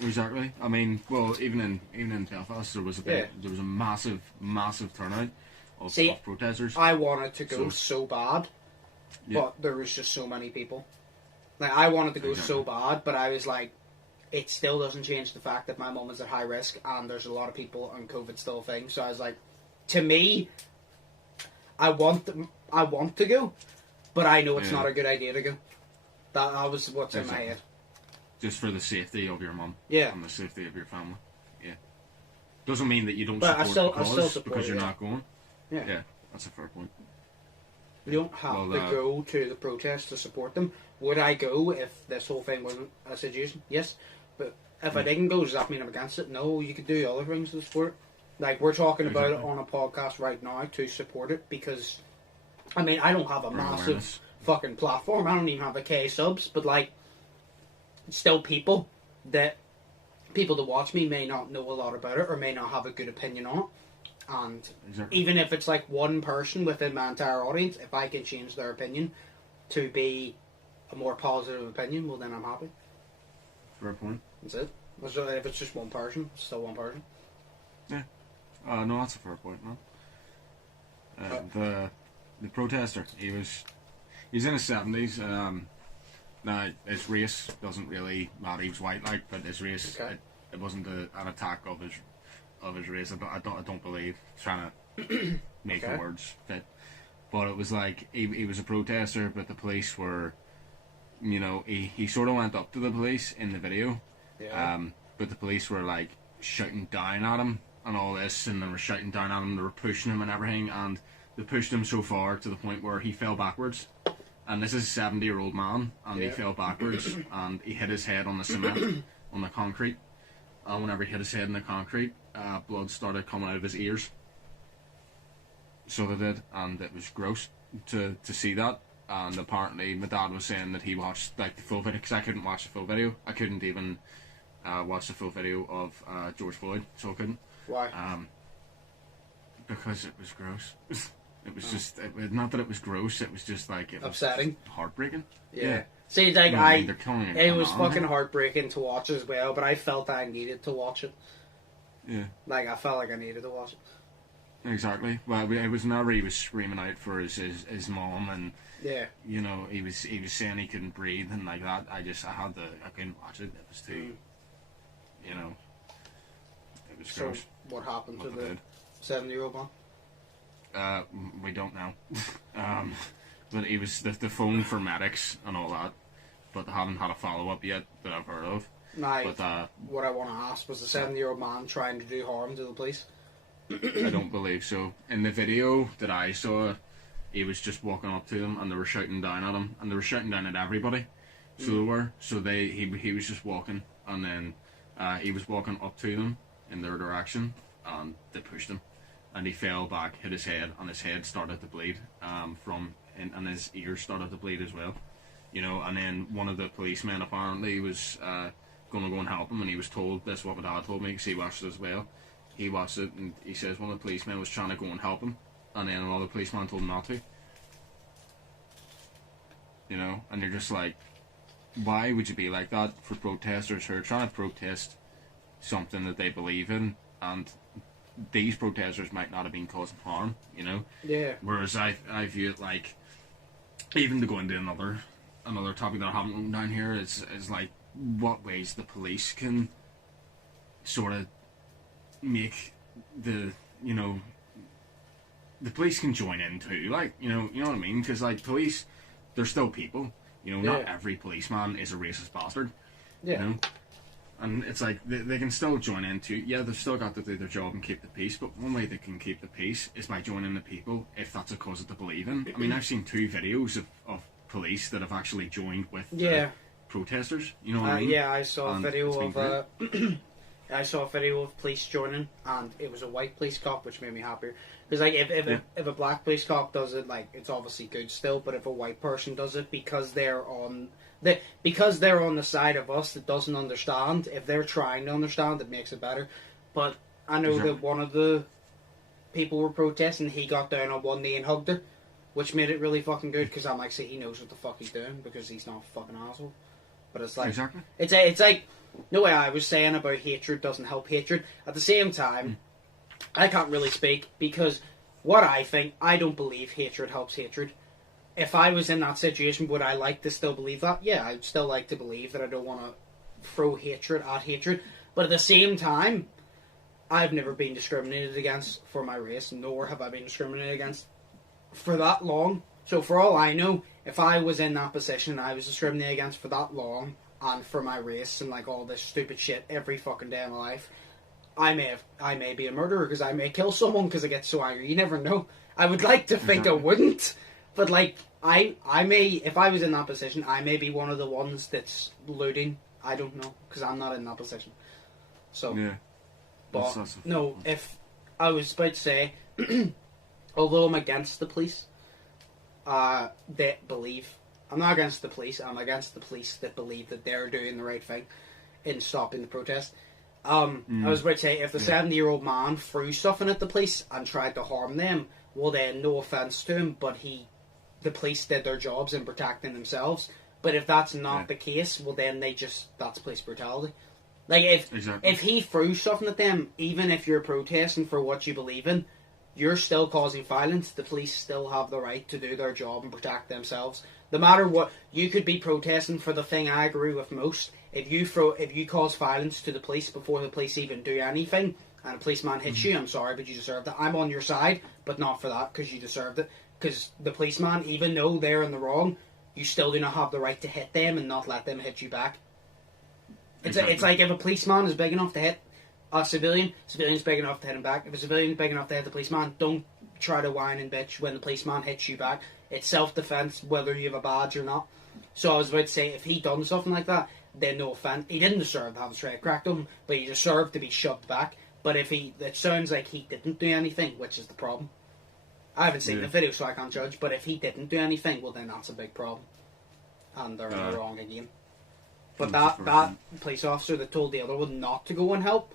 Exactly. I mean, well, even in Belfast, there was there was a massive turnout of protesters. I wanted to go so bad, but there was just so many people. Like, I wanted to go so bad, but I was like, it still doesn't change the fact that my mum is at high risk and there's a lot of people and COVID's still a thing. So I was like, to me, I want to go, but I know it's not a good idea to go. That was what's in my head. Just for the safety of your mum. Yeah. And the safety of your family. Yeah. Doesn't mean that you don't But support the I cause still support because you're not going. Yeah. Yeah, that's a fair point. You don't have to go to the protest to support them. Would I go if this whole thing wasn't a situation? Yes. But if I didn't go, does that mean I'm against it? No, you could do other things to support it. Like, we're talking about it on a podcast right now to support it because, I mean, I don't have a massive fucking platform. I don't even have a K subs, but, like, still people that watch me may not know a lot about it or may not have a good opinion on it. And even if it's like one person within my entire audience, if I can change their opinion to be a more positive opinion, well, then I'm happy. Fair point. That's it. If it's just one person, it's still one person. Yeah. No, that's a fair point, man. The protester, he's in his 70s. Now, his race doesn't really matter. He was white, like, but his race, it wasn't an attack of his race. I don't believe. Trying to make the words fit. But it was like, he was a protester, but the police were, you know, he sort of went up to the police in the video. Yeah. But the police were, like, shouting down at him and all this, and they were shouting down at him, they were pushing him and everything, and they pushed him so far to the point where he fell backwards. And this is a 70-year-old man, and he fell backwards, and he hit his head on the cement, on the concrete. And whenever he hit his head in the concrete, blood started coming out of his ears. So they did, and it was gross to see that. And apparently, my dad was saying that he watched like the full video, because I couldn't watch the full video. I couldn't even watch the full video of George Floyd, so I couldn't. Why? Because it was gross. It was just, not that it was gross, it was just like, it was upsetting. Heartbreaking. Yeah. See, like, it was fucking heartbreaking to watch as well, but I felt I needed to watch it. Yeah. Like, I felt like I needed to watch it. Exactly. Well, it was whenever he was screaming out for his mom, and, you know, he was saying he couldn't breathe, and like that, I couldn't watch it. It was too, you know, it was gross. So, what happened to the 70-year-old man? We don't know. But he was the phone for medics and all that, but they haven't had a follow-up yet that I've heard of. Now, what I want to ask, was the 70-year-old man trying to do harm to the police? I don't believe so. In the video that I saw, he was just walking up to them and they were shouting down at him, and they were shouting down at everybody. So they were. So he was just walking, and then he was walking up to them in their direction, and they pushed him. And he fell back, hit his head, and his head started to bleed and his ears started to bleed as well. You know, and then one of the policemen apparently was going to go and help him, and he was told, this is what my dad told me, because he watched it as well. He watched it, and he says one of the policemen was trying to go and help him, and then another policeman told him not to. You know, and you're just like, why would you be like that for protesters who are trying to protest something that they believe in, and these protesters might not have been causing harm, you know? Yeah. Whereas I view it like, even to go into another topic that I haven't written down here, is like, what ways the police can sort of make the police can join in too, like, you know what I mean? Because, like, police, they're still people, you know, not every policeman is a racist bastard, you know? And it's like, they can still join in too. Yeah, they've still got to do their job and keep the peace, but one way they can keep the peace is by joining the people, if that's a cause that they believe in. I mean, I've seen 2 videos of police that have actually joined with protesters, you know what I mean? Yeah, I saw a video of I saw a video of police joining, and it was a white police cop, which made me happier. Because like if a black police cop does it, like it's obviously good still. But if a white person does it, because they're on the side of us that doesn't understand, if they're trying to understand, it makes it better. But I know that one of the people were protesting. He got down on one knee and hugged her, which made it really fucking good. Because I'm like, see, he knows what the fuck he's doing because he's not a fucking asshole. But it's like it's like the way I was saying about hatred doesn't help hatred. At the same time, I can't really speak because what I think, I don't believe hatred helps hatred. If I was in that situation, would I like to still believe that? Yeah, I'd still like to believe that I don't want to throw hatred at hatred. But at the same time, I've never been discriminated against for my race, nor have I been discriminated against for that long. So for all I know, if I was in that position and I was discriminated against for that long, and for my race and like all this stupid shit every fucking day of my life, I may be a murderer because I may kill someone because I get so angry. You never know. I would like to think I wouldn't, but like I may, if I was in that position, I may be one of the ones that's looting. I don't know because I'm not in that position. So, yeah. But no, if I was about to say, although I'm against the police, that believe. I'm not against the police. I'm against the police that believe that they're doing the right thing in stopping the protest. I was about to say, if the 70-year-old man threw something at the police and tried to harm them, well then, no offence to him, but the police did their jobs in protecting themselves. But if that's not the case, well then that's police brutality. Like if he threw something at them, even if you're protesting for what you believe in, you're still causing violence. The police still have the right to do their job and protect themselves. No matter what, you could be protesting for the thing I agree with most. If you cause violence to the police before the police even do anything, and a policeman hits you, I'm sorry, but you deserved it. I'm on your side, but not for that, because you deserved it. Because the policeman, even though they're in the wrong, you still do not have the right to hit them and not let them hit you back. It's like if a policeman is big enough to hit a civilian's big enough to hit him back. If a civilian's big enough to hit the policeman, don't try to whine and bitch when the policeman hits you back. It's self-defense, whether you have a badge or not. So I was about to say, if he done something like that, then no offense. He didn't deserve to have a straight cracked him, but he deserved to be shoved back. But it sounds like he didn't do anything, which is the problem. I haven't seen the video, so I can't judge. But if he didn't do anything, well, then that's a big problem, and they're in the wrong again. But that police officer that told the other one not to go and help,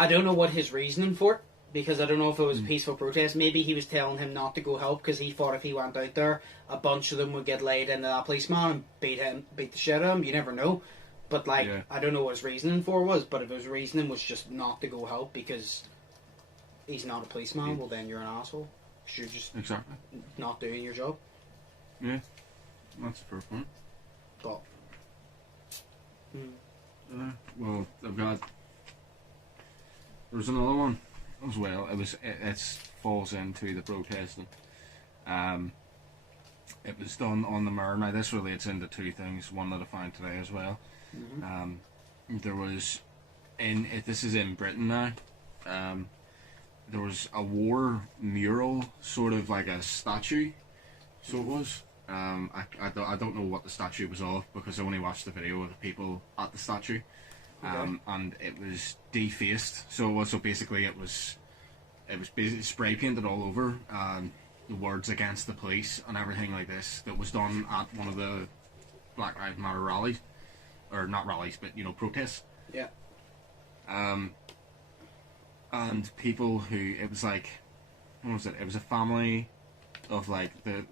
I don't know what his reasoning for it, because I don't know if it was a peaceful protest. Maybe he was telling him not to go help because he thought if he went out there, a bunch of them would get laid into that policeman and beat the shit out of him. You never know. But I don't know what his reasoning for was, but if his reasoning was just not to go help because he's not a policeman, well then you're an asshole. Because you're just not doing your job. Yeah, that's a fair point. But well, there's another one as well. It falls into the protesting. It was done on the Mirror. Now this relates into two things. One that I found today as well. There was this is in Britain now. There was a war mural, sort of like a statue. So it was. I don't know what the statue was of because I only watched the video of the people at the statue, and it was defaced. So basically it was basically spray painted all over, the words against the police and everything like this. That was done at one of the Black Lives Matter rallies, or not rallies, but protests. Yeah. And people who it was like, what was it? It was a family of like it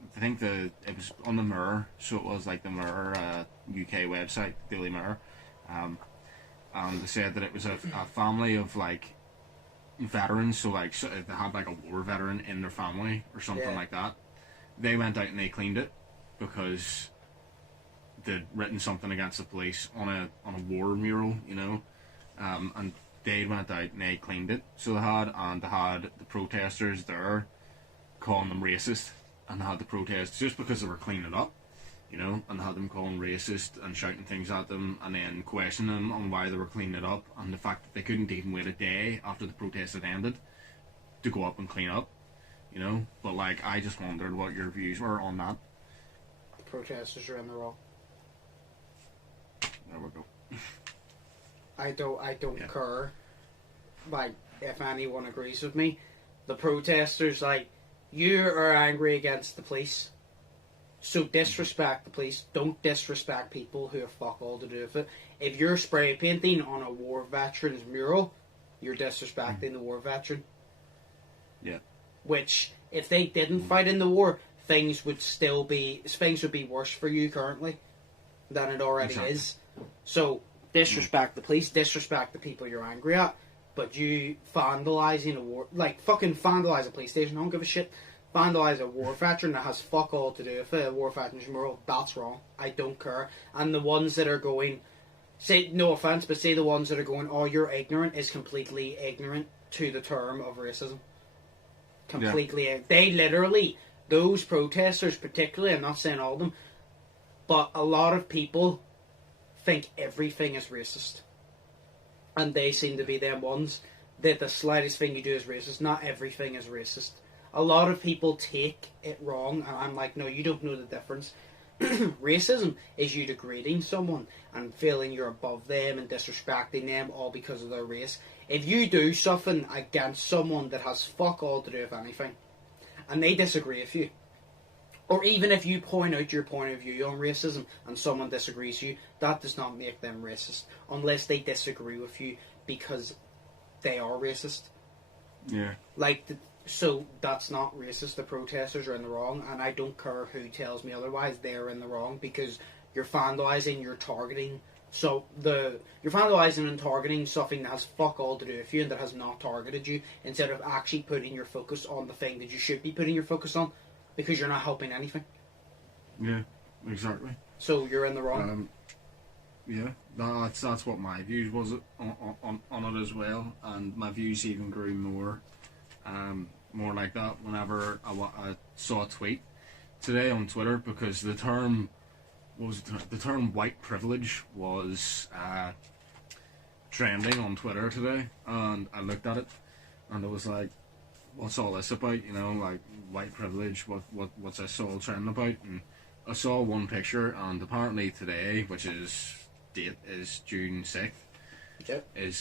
was on the Mirror, so it was like the Mirror UK website, Daily Mirror, and they said that it was a family of like veterans, so they had like a war veteran in their family or something like that. They went out and they cleaned it because they'd written something against the police on a war mural, and they went out and they cleaned it. So they had the protesters there calling them racist, and they had the protests just because they were cleaning it up, and they had them calling racist and shouting things at them, and then questioning them on why they were cleaning it up, and the fact that they couldn't even wait a day after the protest had ended to go up and clean up, But I just wondered what your views were on that. The protesters are in the wrong. There we go. I don't care. Like, if anyone agrees with me, the protesters, like, you are angry against the police, so disrespect the police. Don't disrespect people who have fuck all to do with it. If you're spray painting on a war veteran's mural, you're disrespecting the war veteran. Yeah. Which, if they didn't fight in the war, things would be worse for you currently than it already is. So disrespect the police, disrespect the people you're angry at, but you vandalising a war, like fucking vandalise a police station, I don't give a shit. Vandalise a war veteran that has fuck all to do with it, a war veteran's mural, that's wrong. I don't care. And the ones that are going, say, no offence, but say the ones that are going, oh, you're ignorant, is completely ignorant to the term of racism. Completely. Yeah. They literally, those protesters particularly, I'm not saying all of them, but a lot of people think everything is racist. And they seem to be them ones that the slightest thing you do is racist. Not everything is racist. A lot of people take it wrong, and I'm like, no, you don't know the difference. Racism is you degrading someone and feeling you're above them and disrespecting them all because of their race. If you do something against someone that has fuck all to do with anything, and they disagree with you, or even if you point out your point of view on racism and someone disagrees with you, that does not make them racist, unless they disagree with you because they are racist. Yeah. So that's not racist. The protesters are in the wrong, and I don't care who tells me otherwise. They're in the wrong because you're vandalising, you're targeting. So you're vandalising and targeting something that has fuck all to do with you and that has not targeted you, instead of actually putting your focus on the thing that you should be putting your focus on, because you're not helping anything. Yeah, exactly. So you're in the wrong. Yeah, that's what my views was on it as well, and my views even grew more like that whenever I saw a tweet today on Twitter, because the term white privilege was trending on Twitter today, and I looked at it and I was like, what's all this about, like white privilege, what's this all trending about? And I saw one picture, and apparently today, which is June 6th, yep, is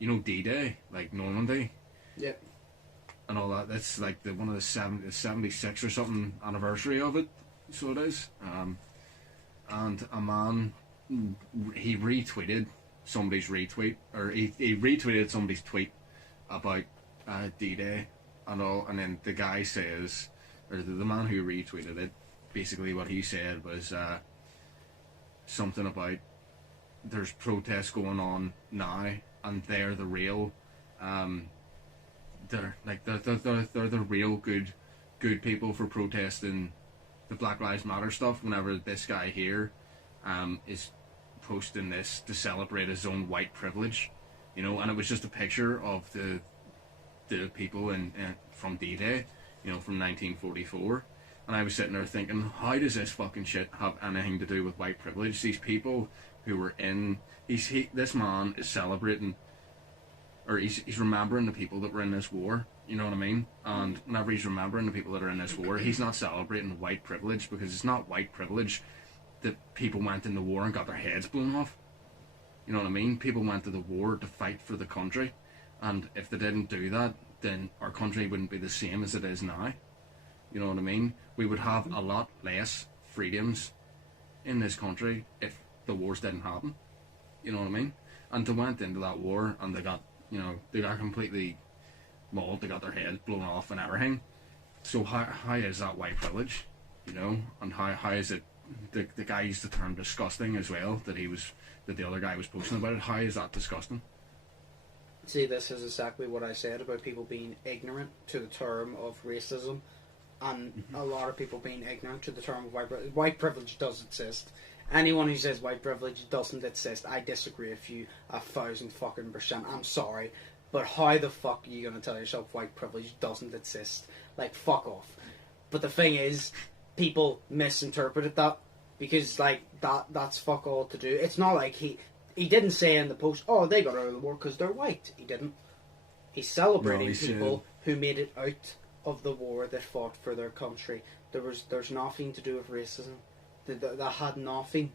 D-Day, like Normandy, yep, and all that. That's like one of the 76 or something anniversary of it, so it is. And a man, he retweeted somebody's retweet, or he retweeted somebody's tweet about D-Day and all, and then the guy says, or the man who retweeted it, basically what he said was something about there's protests going on now, and they're the real, they're the real good people for protesting the Black Lives Matter stuff, whenever this guy here is posting this to celebrate his own white privilege, and it was just a picture of the people from D-Day, from 1944, and I was sitting there thinking, how does this fucking shit have anything to do with white privilege? These people who were this man is celebrating, or he's remembering the people that were in this war, you know what I mean? And whenever he's remembering the people that are in this war, he's not celebrating white privilege, because it's not white privilege that people went in the war and got their heads blown off. You know what I mean? People went to the war to fight for the country, and if they didn't do that, then our country wouldn't be the same as it is now. You know what I mean? We would have a lot less freedoms in this country if the wars didn't happen. You know what I mean? And they went into that war and they got completely mauled, they got their heads blown off and everything. So how is that white privilege? And how is it, the guy used the term disgusting as well, that the other guy was posting about it. How is that disgusting? See, this is exactly what I said about people being ignorant to the term of racism, and a lot of people being ignorant to the term of white privilege. White privilege does exist. Anyone who says white privilege doesn't exist, I disagree with you 1,000%. I'm sorry, but how the fuck are you going to tell yourself white privilege doesn't exist? Like, fuck off. But the thing is, people misinterpreted that, because, like, that's fuck all to do. It's not like he didn't say in the post, oh, they got out of the war because they're white. He didn't. He's celebrating people who made it out of the war that fought for their country. There's nothing to do with racism. That had nothing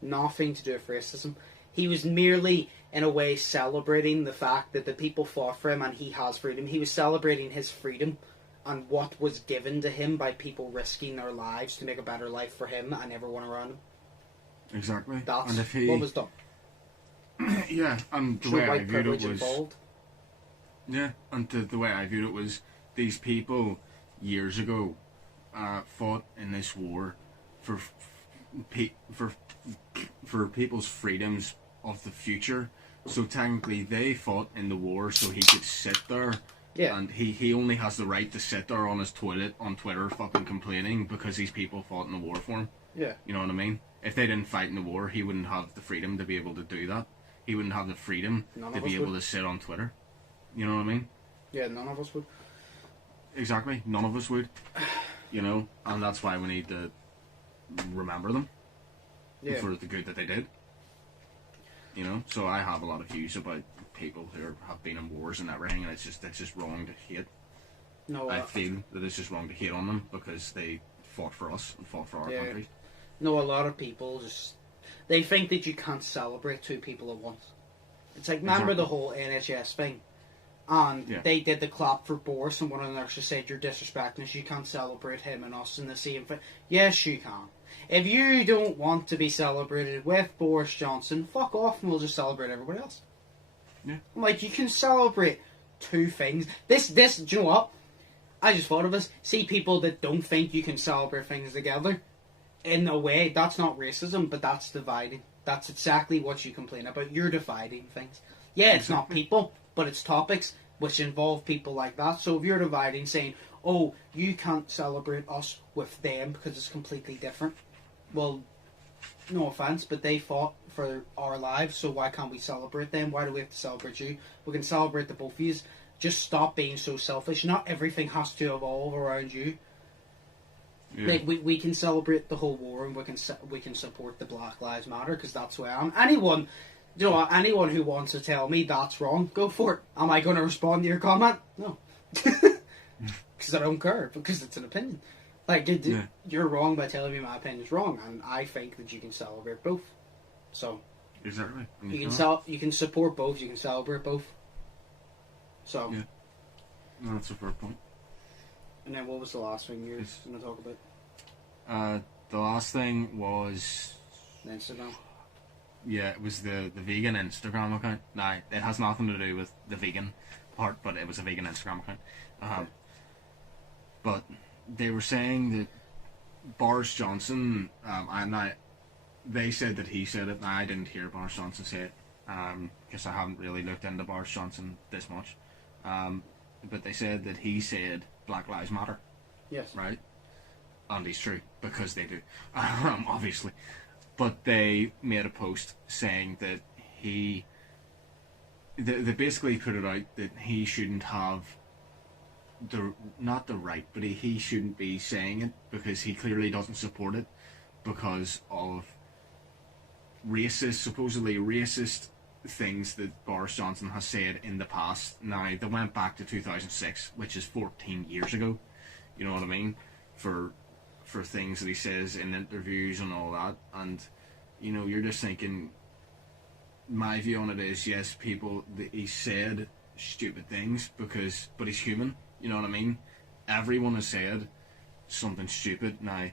to do with racism. He was merely, in a way, celebrating the fact that the people fought for him and he has freedom. He was celebrating his freedom and what was given to him by people risking their lives to make a better life for him and everyone around him. Exactly. That's and if he, what was done. Yeah, and the Sure, way I white viewed it privilege was... involved. Yeah, and the way I viewed it was, these people, years ago, fought in this war for people's freedoms of the future. So technically they fought in the war so he could sit there. Yeah. And he only has the right to sit there on his toilet on Twitter fucking complaining because these people fought in the war for him. Yeah. You know what I mean? If they didn't fight in the war, he wouldn't have the freedom to be able to do that. He wouldn't have the freedom to be able to sit on Twitter. You know what I mean? Yeah, none of us would. Exactly. None of us would. You know? And that's why we need to remember them. Yeah. For the good that they did. You know? So I have a lot of views about people who have been in wars and everything, and it's just wrong to hate. No, I feel that it's just wrong to hate on them because they fought for us and fought for our country. No, a lot of people they think that you can't celebrate two people at once. It's like, remember the whole NHS thing? And they did the clap for Boris, and one of the nurses said, "You're disrespecting us, you can't celebrate him and us in the same thing." Yes, you can. If you don't want to be celebrated with Boris Johnson, fuck off and we'll just celebrate everybody else. Yeah. Like, you can celebrate two things. This, do you know what? I just thought of this. See people that don't think you can celebrate things together. In a way, that's not racism, but that's dividing. That's exactly what you complain about. You're dividing things. Yeah, it's not people, but it's topics which involve people like that. So if you're dividing, saying, "Oh, you can't celebrate us with them because it's completely different," well, no offense, but they fought for our lives, so why can't we celebrate them? Why do we have to celebrate you? We can celebrate the both of you. Just stop being so selfish. Not everything has to evolve around you. Yeah. Like, we can celebrate the whole war, and we can support the Black Lives Matter, because that's where I am. Anyone who wants to tell me that's wrong, go for it. Am I going to respond to your comment? No. Because I don't care, because it's an opinion. Like, you're wrong by telling me my opinion's wrong, and I think that you can celebrate both. So, exactly. You can support both, you can celebrate both. So, yeah. No, that's a fair point. And then what was the last thing you were going to talk about? The last thing was Instagram. Yeah, it was the vegan Instagram account. Nah, it has nothing to do with the vegan part, but it was a vegan Instagram account. Okay. But they were saying that Boris Johnson, they said that he said it. I didn't hear Boris Johnson say it, because I haven't really looked into Boris Johnson this much. But they said that he said Black Lives Matter. Yes. Right? And it's true, because they do. Obviously. But they made a post saying that they basically put it out that he shouldn't have not the right, but he shouldn't be saying it, because he clearly doesn't support it because of supposedly racist things that Boris Johnson has said in the past. Now, they went back to 2006, which is 14 years ago, you know what I mean, for things that he says in interviews and all that. And, you know, you're just thinking, my view on it is, yes, he said stupid things, but he's human, you know what I mean? Everyone has said something stupid. Now,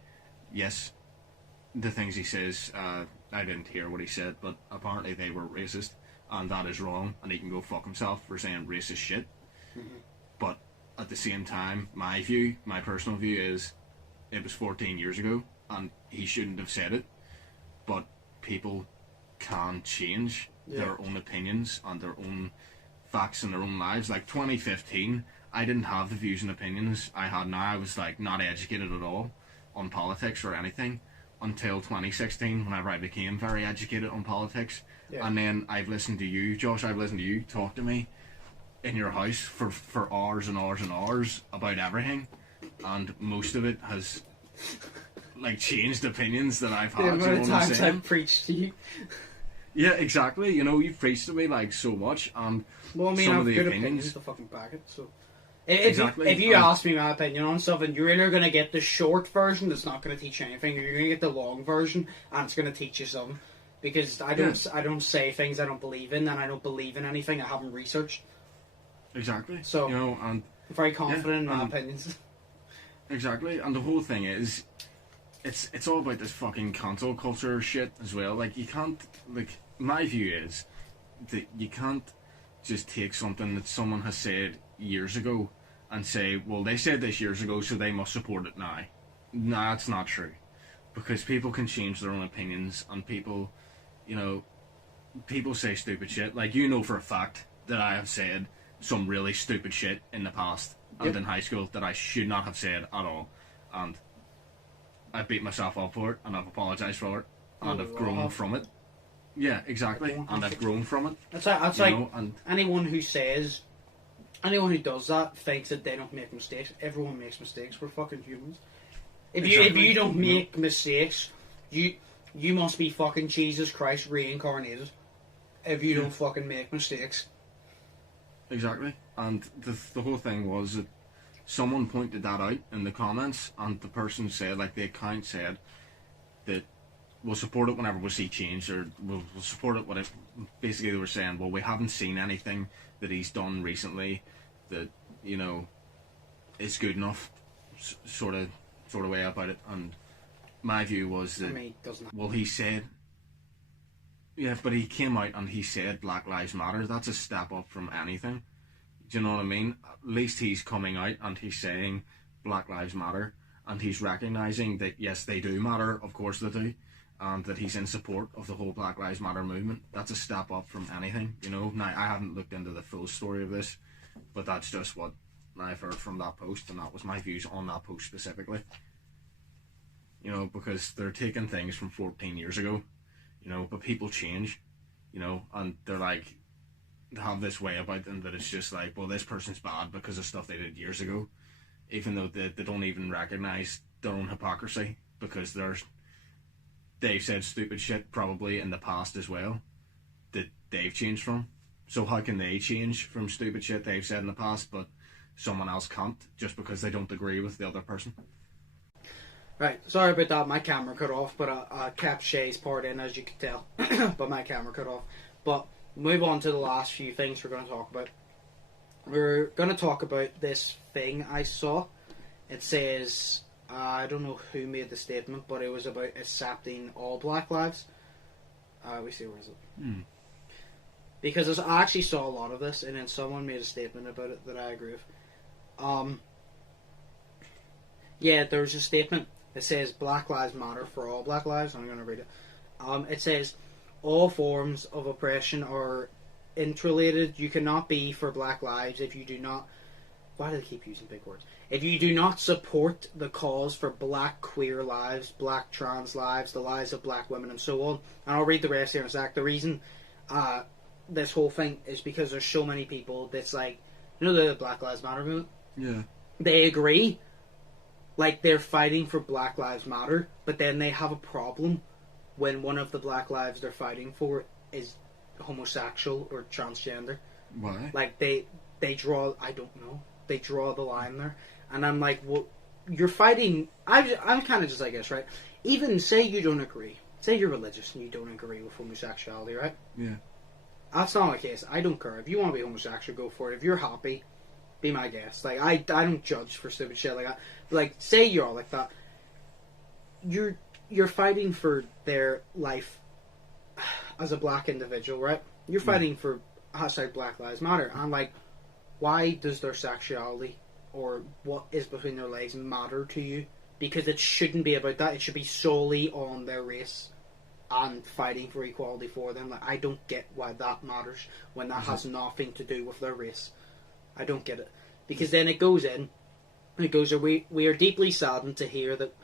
yes, the things he says, I didn't hear what he said, but apparently they were racist, and that is wrong, and he can go fuck himself for saying racist shit. Mm-hmm. But at the same time, my personal view is, it was 14 years ago, and he shouldn't have said it, but people can change their own opinions and their own facts in their own lives. Like 2015, I didn't have the views and opinions I had now. I was like not educated at all on politics or anything until 2016, whenever I became very educated on politics. Yeah. And then I've listened to you, Josh, talk to me in your house for hours and hours and hours about everything, and most of it has like changed opinions that I've had. The amount of times I've preached to you. Yeah, exactly. You know, you've preached to me like so much, and well, I mean, some I've of the good opinions to fucking back it. So if you ask me my opinion on something, you're either going to get the short version that's not going to teach you anything, or you're going to get the long version and it's going to teach you something. because I don't say things I don't believe in, and I don't believe in anything I haven't researched. Exactly. So, you know, and I'm very confident in my opinions. Exactly, and the whole thing is, it's all about this fucking cancel culture shit as well. Like, you can't, like, my view is that you can't just take something that someone has said years ago and say, well, they said this years ago, so they must support it now. Nah, that's not true. Because people can change their own opinions, and people, you know, people say stupid shit. Like, you know for a fact that I have said some really stupid shit in the past and in high school that I should not have said at all. And I beat myself up for it, and I've apologised for it, and I've grown from it. Yeah, exactly. And I've grown from it. That's like anyone who does that thinks that they don't make mistakes. Everyone makes mistakes. We're fucking humans. If you don't make mistakes, you must be fucking Jesus Christ reincarnated. If you don't fucking make mistakes. Exactly. And the whole thing was that someone pointed that out in the comments, and the person said, like, the account said that we'll support it whenever we see change, or we'll support it whatever. Basically, they were saying, well, we haven't seen anything that he's done recently that, you know, is good enough, sort of way about it. And my view was that, well, he said, yeah, but he came out and he said Black Lives Matter. That's a step up from anything. Do you know what I mean? At least he's coming out and he's saying Black Lives Matter, and he's recognising that, yes, they do matter, of course they do, and that he's in support of the whole Black Lives Matter movement. That's a step up from anything, you know. Now, I haven't looked into the full story of this, but that's just what I've heard from that post, and that was my views on that post specifically. You know, because they're taking things from 14 years ago, you know, but people change, you know, and they're like, they have this way about them that it's just like, well, this person's bad because of stuff they did years ago, even though they don't even recognise their own hypocrisy, because they've said stupid shit probably in the past as well that they've changed from. So how can they change from stupid shit they've said in the past, but someone else can't, just because they don't agree with the other person? Right, sorry about that, my camera cut off, but I kept Shay's part in, as you could tell, but my camera cut off. But move on to the last few things we're going to talk about. We're going to talk about this thing I saw. It says, I don't know who made the statement, but it was about accepting all Black lives. We see, where is it? Because I actually saw a lot of this, and then someone made a statement about it that I agree with. Yeah, there's a statement that says Black Lives Matter for all Black lives. I'm going to read it. It says, all forms of oppression are interrelated. You cannot be for Black lives if you do not... Why do they keep using big words? If you do not support the cause for Black queer lives, Black trans lives, the lives of Black women, and so on. And I'll read the rest here in a sec. The reason this whole thing is because there's so many people that's like, you know, the Black Lives Matter movement? Yeah. They agree. Like, they're fighting for Black Lives Matter, but then they have a problem when one of the Black lives they're fighting for is homosexual or transgender. Why? Like, they draw... I don't know. They draw the line there. And I'm like, well, you're fighting... I'm kind of just like this, right? Even say you don't agree. Say you're religious and you don't agree with homosexuality, right? Yeah. That's not my case. I don't care. If you want to be homosexual, go for it. If you're happy, be my guest. Like, I don't judge for stupid shit like that. Like, say you're all like that. You're fighting for their life as a black individual, right? You're fighting for hashtag Black Lives Matter. And, like, why does their sexuality or what is between their legs matter to you? Because it shouldn't be about that. It should be solely on their race and fighting for equality for them. Like, I don't get why that matters when that has nothing to do with their race. I don't get it. Because then it goes in, and it goes, we are deeply saddened to hear that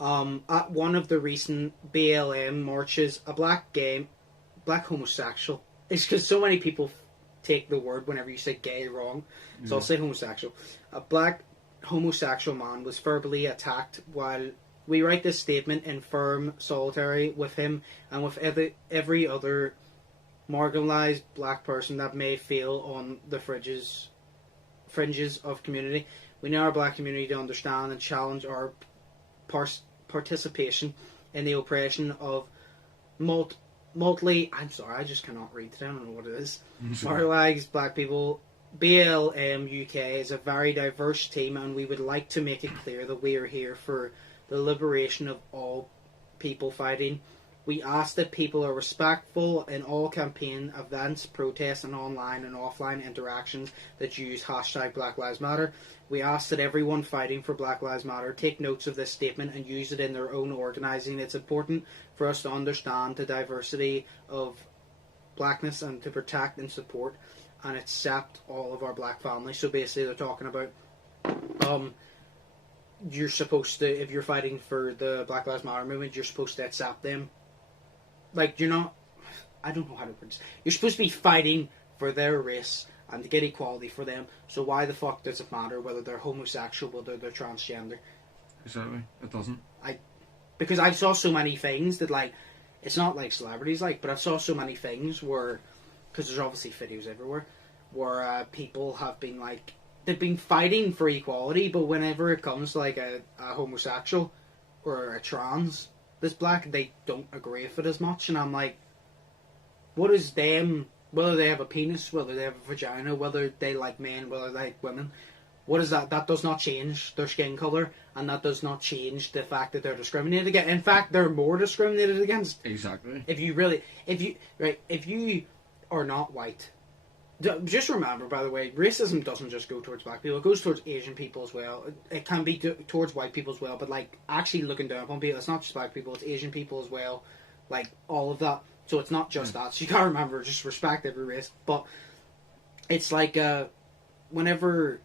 at one of the recent BLM marches, a black homosexual, it's because so many people take the word whenever you say gay wrong, so I'll say homosexual. A black homosexual man was verbally attacked while we write this statement in firm solidarity with him and with every other marginalised black person that may feel on the fringes of community. We need our black community to understand and challenge our participation in the oppression of I'm sorry, I just cannot read today. I don't know what it is. Marginalised Black people. BLM UK is a very diverse team, and we would like to make it clear that we are here for the liberation of all people fighting. We ask that people are respectful in all campaign events, protests, and online and offline interactions that use hashtag Black Lives Matter. We ask that everyone fighting for Black Lives Matter take notes of this statement and use it in their own organising. It's important for us to understand the diversity of blackness and to protect and support and accept all of our black families. So basically they're talking about you're supposed to, if you're fighting for the Black Lives Matter movement, you're supposed to accept them. Like, you're not, I don't know how to put this. You're supposed to be fighting for their race and to get equality for them. So why the fuck does it matter whether they're homosexual, whether they're transgender? Exactly. It doesn't. Because I saw so many things that, like, it's not like celebrities, like, but I saw so many things where, because there's obviously videos everywhere, where people have been, like, they've been fighting for equality, but whenever it comes to, like, a homosexual or a trans that's black, they don't agree with it as much. And I'm like, what is them, whether they have a penis, whether they have a vagina, whether they like men, whether they like women, what is that? That does not change their skin colour, and that does not change the fact that they're discriminated against. In fact, they're more discriminated against. Exactly. If you are not white, just remember, by the way, racism doesn't just go towards black people, it goes towards Asian people as well. It can be towards white people as well, but, like, actually looking down upon people, it's not just black people, it's Asian people as well, like, all of that. So it's not just that. So you gotta remember, just respect every race. But it's like, whenever,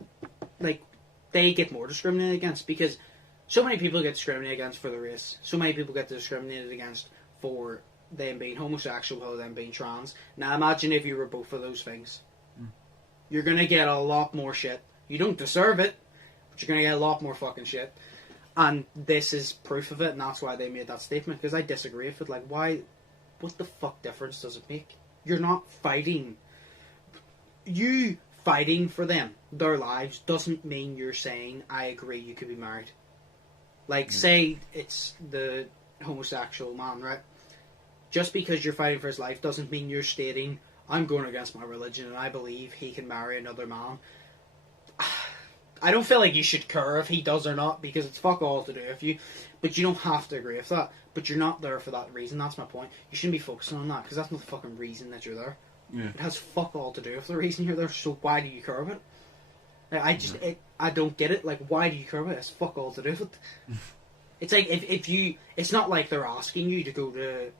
like, they get more discriminated against, because so many people get discriminated against for the race. So many people get discriminated against for them being homosexual, or them being trans. Now imagine if you were both of those things. You're going to get a lot more shit. You don't deserve it, but you're going to get a lot more fucking shit. And this is proof of it, and that's why they made that statement, because I disagree with it. Like, why? What the fuck difference does it make? You're not fighting. You fighting for them, their lives, doesn't mean you're saying, I agree, you could be married. Like, say it's the homosexual man, right? Just because you're fighting for his life doesn't mean you're stating, I'm going against my religion and I believe he can marry another man. I don't feel like you should care if he does or not, because it's fuck all to do with you. But you don't have to agree with that. But you're not there for that reason. That's my point. You shouldn't be focusing on that, because that's not the fucking reason that you're there. Yeah. It has fuck all to do with the reason you're there, so why do you care about it? Like, I don't get it. Like, why do you care about it? It's fuck all to do with it. It's like, if you... It's not like they're asking you to go to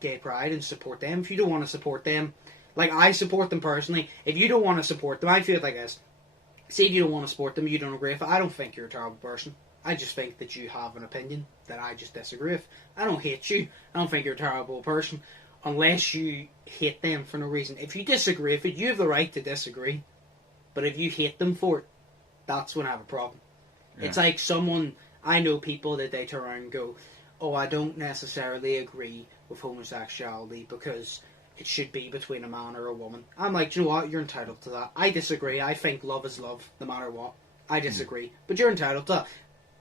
Gay Pride and support them. If you don't want to support them... Like, I support them personally. If you don't want to support them, I feel like this. Say if you don't want to support them, you don't agree with it, I don't think you're a terrible person. I just think that you have an opinion that I just disagree with. I don't hate you. I don't think you're a terrible person. Unless you hate them for no reason. If you disagree with it, you have the right to disagree. But if you hate them for it, that's when I have a problem. Yeah. It's like someone... I know people that they turn around and go, oh, I don't necessarily agree with homosexuality because it should be between a man or a woman. I'm like, you know what? You're entitled to that. I disagree. I think love is love, no matter what. I disagree. But you're entitled to that.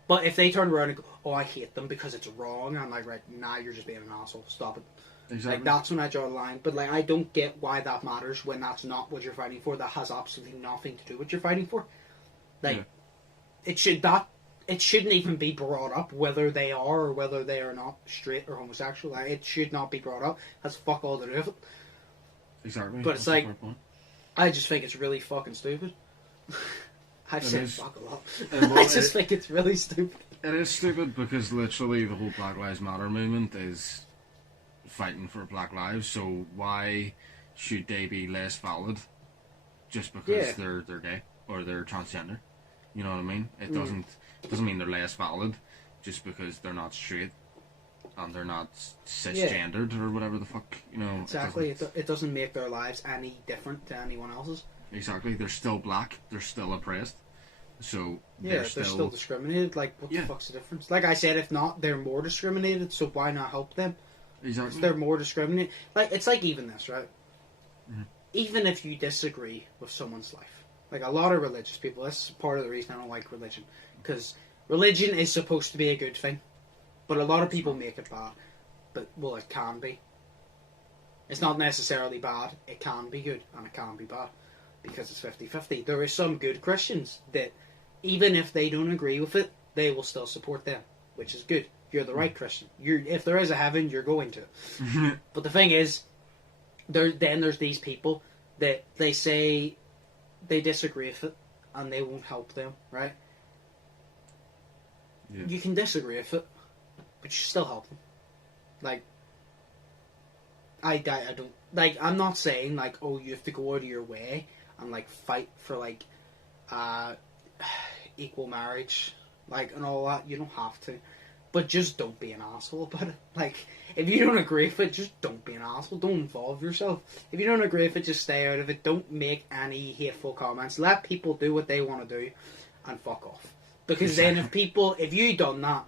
But if they turn around and go, oh, I hate them because it's wrong, I'm like, right, nah, you're just being an asshole. Stop it. Exactly. Like, that's when I draw the line. But, like, I don't get why that matters when that's not what you're fighting for. That has absolutely nothing to do with what you're fighting for. Like, it shouldn't even be brought up whether they are or whether they are not straight or homosexual. Like, it should not be brought up. That's fuck all to do with it. Exactly. But it's like, I just think it's really fucking stupid. I've said fuck a lot. Well, I just think it's really stupid. It is stupid because literally the whole Black Lives Matter movement is fighting for Black lives, so why should they be less valid just because they're gay or they're transgender? You know what I mean? It doesn't mean they're less valid just because they're not straight and they're not cisgendered or whatever the fuck, you know. Exactly. It doesn't make their lives any different to anyone else's. Exactly. They're still black. They're still oppressed. So they're still discriminated. Like, what the fuck's the difference? Like I said, if not, they're more discriminated, so why not help them? Exactly. They're more discriminated. Like, it's like even this, right? Mm-hmm. Even if you disagree with someone's life. Like, a lot of religious people, that's part of the reason I don't like religion. Because religion is supposed to be a good thing. But a lot of people make it bad. But, well, it can be. It's not necessarily bad. It can be good and it can be bad because it's 50-50. There are some good Christians that, even if they don't agree with it, they will still support them, which is good. You're the right Christian. If there is a heaven, you're going to it. But the thing is, there's these people that they say they disagree with it and they won't help them, right? Yeah. You can disagree with it, but you still help them. Like, I don't, like, I'm not saying, like, oh, you have to go out of your way and, like, fight for, like, equal marriage, like, and all that. You don't have to. But just don't be an asshole about it. Like, if you don't agree with it, just don't be an asshole. Don't involve yourself. If you don't agree with it, just stay out of it. Don't make any hateful comments. Let people do what they want to do and fuck off. Because then if you done that,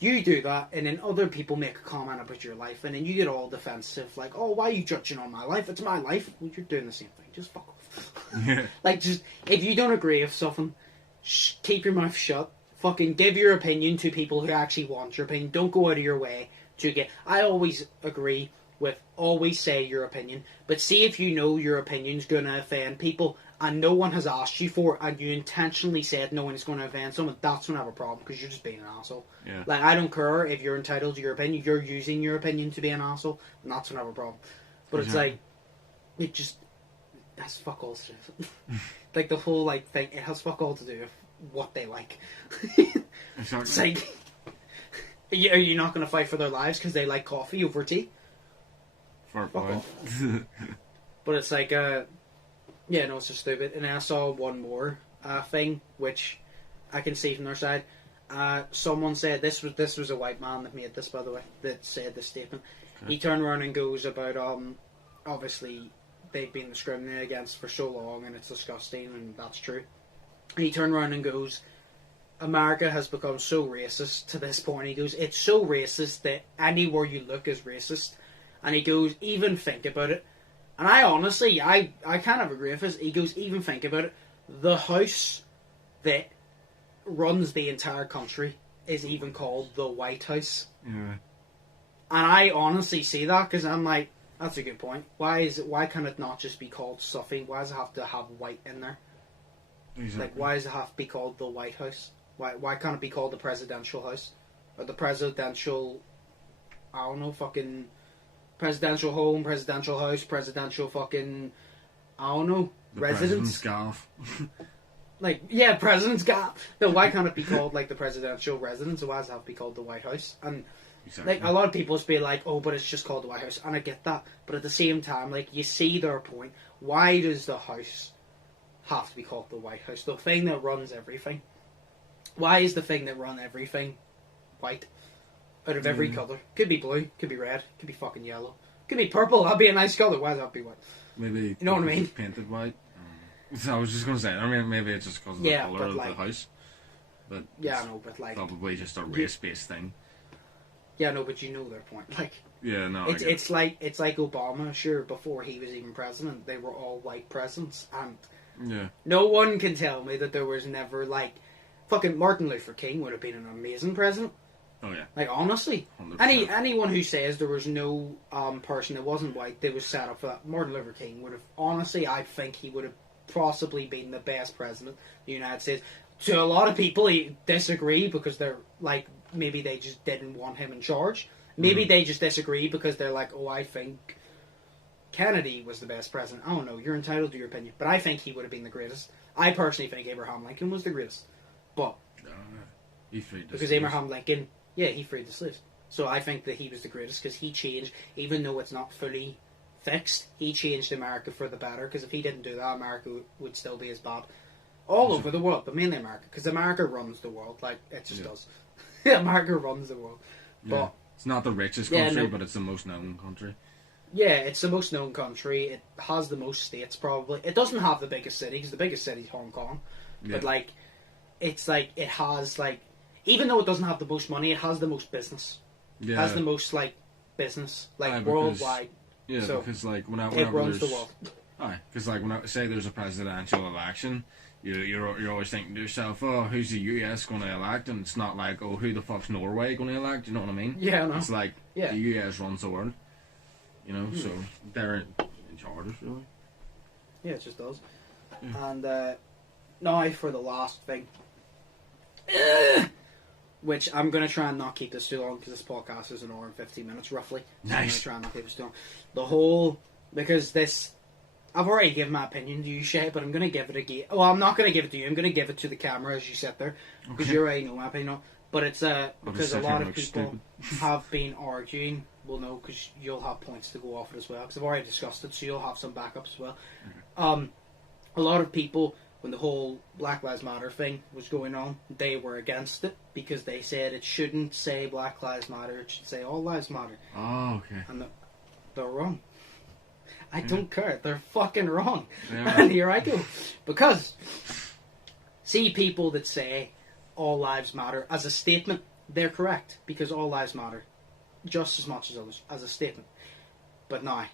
you do that, and then other people make a comment about your life, and then you get all defensive, like, oh, why are you judging on my life? It's my life. Well, you're doing the same thing. Just fuck off. Yeah. Like, just, if you don't agree with something, keep your mouth shut. Fucking give your opinion to people who actually want your opinion. Don't go out of your way to get... I always agree with always say your opinion, but see if you know your opinion's going to offend people and no one has asked you for it and you intentionally said no one is going to offend someone, that's when I have a problem because you're just being an asshole. Yeah. Like, I don't care if you're entitled to your opinion, you're using your opinion to be an asshole, and that's when I have a problem. But it's like, it just... That's fuck all to do with it. Like, the whole, like, thing, it has fuck all to do with what they like. Exactly. It's like, are you not going to fight for their lives because they like coffee over tea? Fuck off. But it's like, yeah, no, it's just stupid. And then I saw one more thing, which I can see from their side. Someone said, this was a white man that made this, by the way, that said this statement. Okay. He turned around and goes about, obviously, they've been discriminated against for so long, and it's disgusting, and that's true. And he turned around and goes, America has become so racist to this point. He goes, it's so racist that anywhere you look is racist. And he goes, even think about it. And I honestly, I kind of agree with this. He goes, even think about it. The house that runs the entire country is even called the White House. Yeah. And I honestly see that because I'm like, that's a good point. Why can it not just be called something? Why does it have to have white in there? Exactly. Like, why does it have to be called the White House? Why can't it be called the Presidential House? Or the Presidential... I don't know, fucking... Presidential Home, Presidential House, Presidential fucking... I don't know, the residence? President's Golf. Like, yeah, President's Golf. No, why can't it be called, like, the Presidential Residence? Or why does it have to be called the White House? And... Exactly. Like, a lot of people just be like, oh, but it's just called the White House. And I get that. But at the same time, like, you see their point. Why does the house have to be called the White House? The thing that runs everything. Why is the thing that runs everything white? Out of every colour. Could be blue, could be red, could be fucking yellow. Could be purple, that'd be a nice colour. Why does that have to be white? Maybe you know what I mean? Painted white. So I was just going to say, I mean, maybe it's just because of the colour of the house. But yeah, I know, but like... Probably just a race-based thing. Yeah, no, but you know their point. Like, yeah, no, it's like Obama. Sure, before he was even president, they were all white presidents, and no one can tell me that there was never like fucking Martin Luther King would have been an amazing president. Oh yeah, like honestly, 100%. Anyone who says there was no person that wasn't white that was set up for that, Martin Luther King would have honestly, I think he would have possibly been the best president of the United States. To a lot of people, he disagree because they're like. Maybe they just didn't want him in charge. Maybe they just disagree because they're like, oh, I think Kennedy was the best president. I don't know. You're entitled to your opinion. But I think he would have been the greatest. I personally think Abraham Lincoln was the greatest. But... he freed the because slaves. Abraham Lincoln... Yeah, he freed the slaves. So I think that he was the greatest because he changed, even though it's not fully fixed, he changed America for the better. Because if he didn't do that, America would still be as bad. All over the world, but mainly America. Because America runs the world. Like, it just does. America runs the world. But it's not the richest country, but it's the most known country. Yeah, it's the most known country. It has the most states, probably. It doesn't have the biggest city, because the biggest city is Hong Kong. Yeah. But, like, it's like, it has, like, even though it doesn't have the most money, it has the most business. Yeah. It has the most, like, business, like, worldwide. Yeah, so because, like, it runs the world. Because, like, when I say there's a presidential election... You're always thinking to yourself, oh, who's the US going to elect? And it's not like, oh, who the fuck's Norway going to elect? You know what I mean? Yeah, I know. It's like, the US runs the world. You know, so they're in charge, really. Yeah, it just does. Yeah. And now for the last thing, which I'm going to try and not keep this too long because this podcast is an hour and 15 minutes roughly. So I'm going to try and not keep this too long. The whole, because this, I've already given my opinion to you, Shay, but I'm going to give it again. Well, I'm not going to give it to you. I'm going to give it to the camera as you sit there because you already know my opinion. But it's because a lot of people have been arguing. Well, no, because you'll have points to go off it as well. Because I've already discussed it, so you'll have some backups as well. A lot of people, when the whole Black Lives Matter thing was going on, they were against it because they said it shouldn't say Black Lives Matter, it should say All Lives Matter. Oh, okay. And they're wrong. I don't care. They're fucking wrong. Yeah. And here I go. Because, see people that say All Lives Matter as a statement, they're correct. Because all lives matter. Just as much as others. As a statement. But now,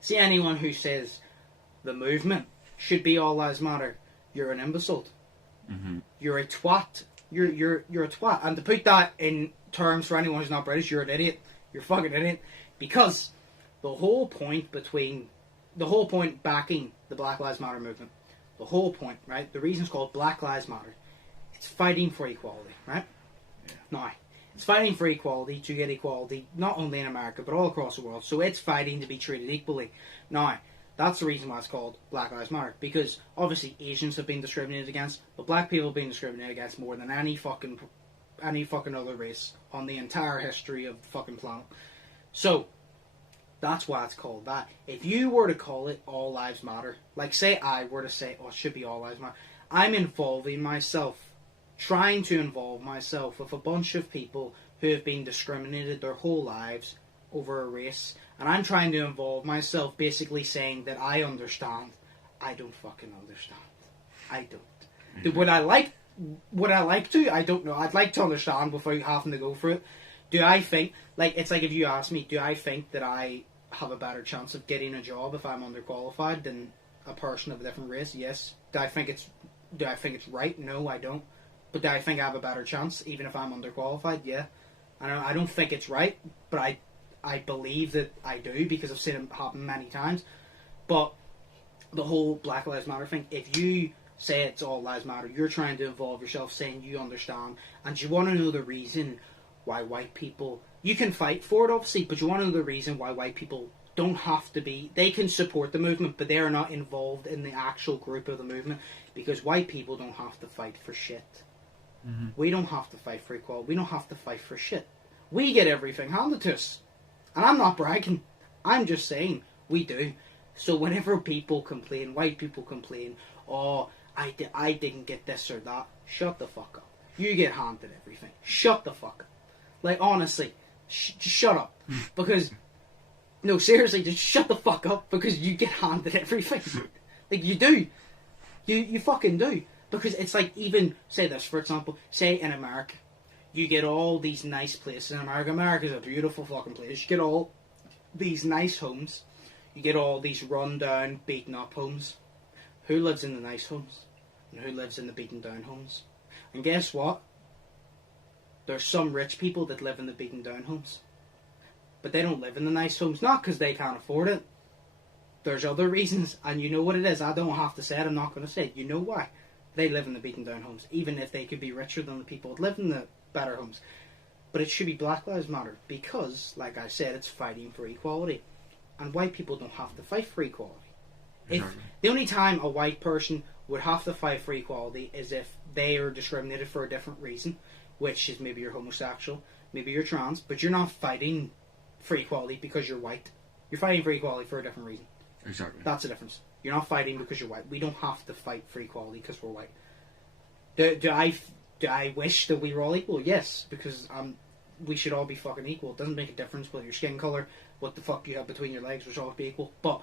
see anyone who says the movement should be All Lives Matter, you're an imbecile. Mm-hmm. You're a twat. You're a twat. And to put that in terms for anyone who's not British, you're an idiot. You're a fucking idiot. Because the whole point backing the Black Lives Matter movement, the whole point, right? The reason it's called Black Lives Matter, it's fighting for equality, right? Yeah. Now, it's fighting for equality, to get equality, not only in America, but all across the world. So it's fighting to be treated equally. Now, that's the reason why it's called Black Lives Matter. Because, obviously, Asians have been discriminated against, but black people have been discriminated against more than any fucking other race on the entire history of the fucking planet. So, that's why it's called that. If you were to call it All Lives Matter, like say I were to say, oh, it should be All Lives Matter, I'm trying to involve myself with a bunch of people who have been discriminated their whole lives over a race, and I'm trying to involve myself basically saying that I understand. I don't fucking understand. I don't. Mm-hmm. Would I like to? I don't know. I'd like to understand without having to go through it. Do I think, like, it's like if you ask me, do I think that I have a better chance of getting a job if I'm underqualified than a person of a different race? Yes. Do I think it's right? No, I don't. But do I think I have a better chance even if I'm underqualified? Yeah. I don't think it's right, but I believe that I do because I've seen it happen many times. But the whole Black Lives Matter thing, if you say it's All Lives Matter, you're trying to involve yourself saying you understand, and you want to know the reason why white people, you can fight for it obviously, but you want to know the reason why white people don't have to be, they can support the movement, but they are not involved in the actual group of the movement, because white people don't have to fight for shit. Mm-hmm. We don't have to fight for equality. We don't have to fight for shit. We get everything handed to us. And I'm not bragging. I'm just saying we do. So whenever people complain, white people complain, oh, I didn't get this or that, shut the fuck up. You get handed everything. Shut the fuck up. Like, honestly, just shut up. Because, no, seriously, just shut the fuck up because you get handed everything. Like, you do. You fucking do. Because it's like, even, say this, for example, say in America, you get all these nice places in America. America's a beautiful fucking place. You get all these nice homes. You get all these run-down, beaten-up homes. Who lives in the nice homes? And who lives in the beaten-down homes? And guess what? There's some rich people that live in the beaten-down homes. But they don't live in the nice homes. Not because they can't afford it. There's other reasons. And you know what it is. I don't have to say it. I'm not going to say it. You know why. They live in the beaten-down homes. Even if they could be richer than the people that live in the better homes. But it should be Black Lives Matter. Because, like I said, it's fighting for equality. And white people don't have to fight for equality. Exactly. If the only time a white person would have to fight for equality is if they are discriminated for a different reason, which is maybe you're homosexual, maybe you're trans, but you're not fighting for equality because you're white. You're fighting for equality for a different reason. Exactly. That's the difference. You're not fighting because you're white. We don't have to fight for equality because we're white. Do I wish that we were all equal? Yes, because we should all be fucking equal. It doesn't make a difference with your skin colour, what the fuck you have between your legs, we should all be equal. But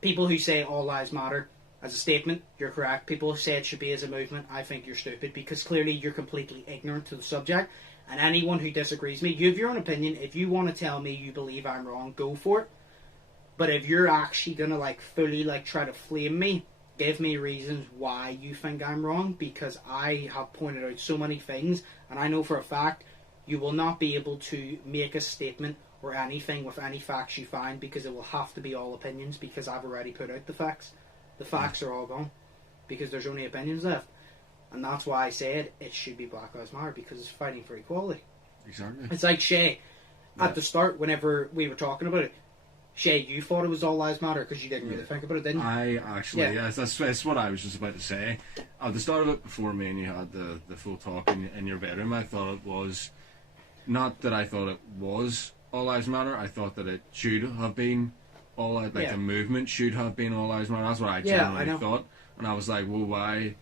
people who say all lives matter as a statement, you're correct. People who say it should be as a movement, I think you're stupid, because clearly you're completely ignorant to the subject. And anyone who disagrees with me, you have your own opinion. If you want to tell me you believe I'm wrong, go for it. But if you're actually going to fully try to flame me, give me reasons why you think I'm wrong, because I have pointed out so many things, and I know for a fact you will not be able to make a statement or anything with any facts you find, because it will have to be all opinions, because I've already put out the facts. The facts are all gone, because there's only opinions left. And that's why I said it should be Black Lives Matter, because it's fighting for equality. Exactly. It's like Shay, at the start, whenever we were talking about it, Shay, you thought it was All Lives Matter because you didn't really think about it, didn't you? I actually, yes, that's what I was just about to say. At the start of it, before me and you had the full talk in your bedroom, I thought it was, not that I thought it was All Lives Matter, I thought that it should have been the movement should have been All Lives Matter. That's what I genuinely thought. And I was like, well, why?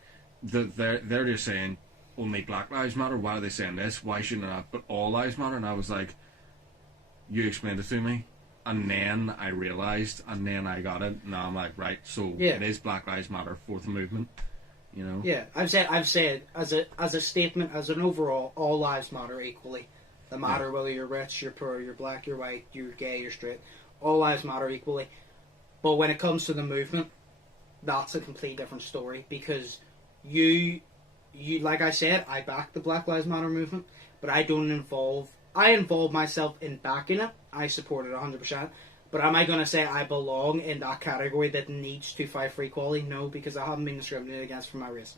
They're just saying only Black Lives Matter. Why are they saying this? Why shouldn't it have, but All Lives Matter? And I was like, you explained it to me. And then I realised, and then I got it. Now I'm like, right, so it is Black Lives Matter for the movement, you know? Yeah, I've said as a statement, as an overall, all lives matter equally. No matter whether you're rich, you're poor, you're black, you're white, you're gay, you're straight. All lives matter equally. But when it comes to the movement, that's a completely different story, because you like I said, I back the Black Lives Matter movement, but I involve myself in backing it. I support it 100%. But am I going to say I belong in that category that needs to fight for equality? No, because I haven't been discriminated against for my race.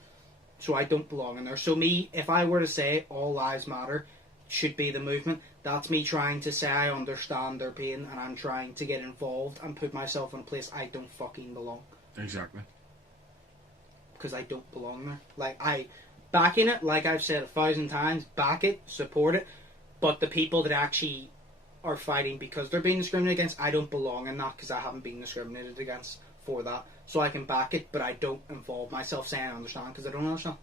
So I don't belong in there. So me, if I were to say all lives matter should be the movement, that's me trying to say I understand their pain and I'm trying to get involved and put myself in a place I don't fucking belong. Exactly. Because I don't belong there. Like, backing it, like I've said 1,000 times, back it, support it, but the people that actually are fighting because they're being discriminated against, I don't belong in that, because I haven't been discriminated against for that. So I can back it, but I don't involve myself saying I understand, because I don't understand.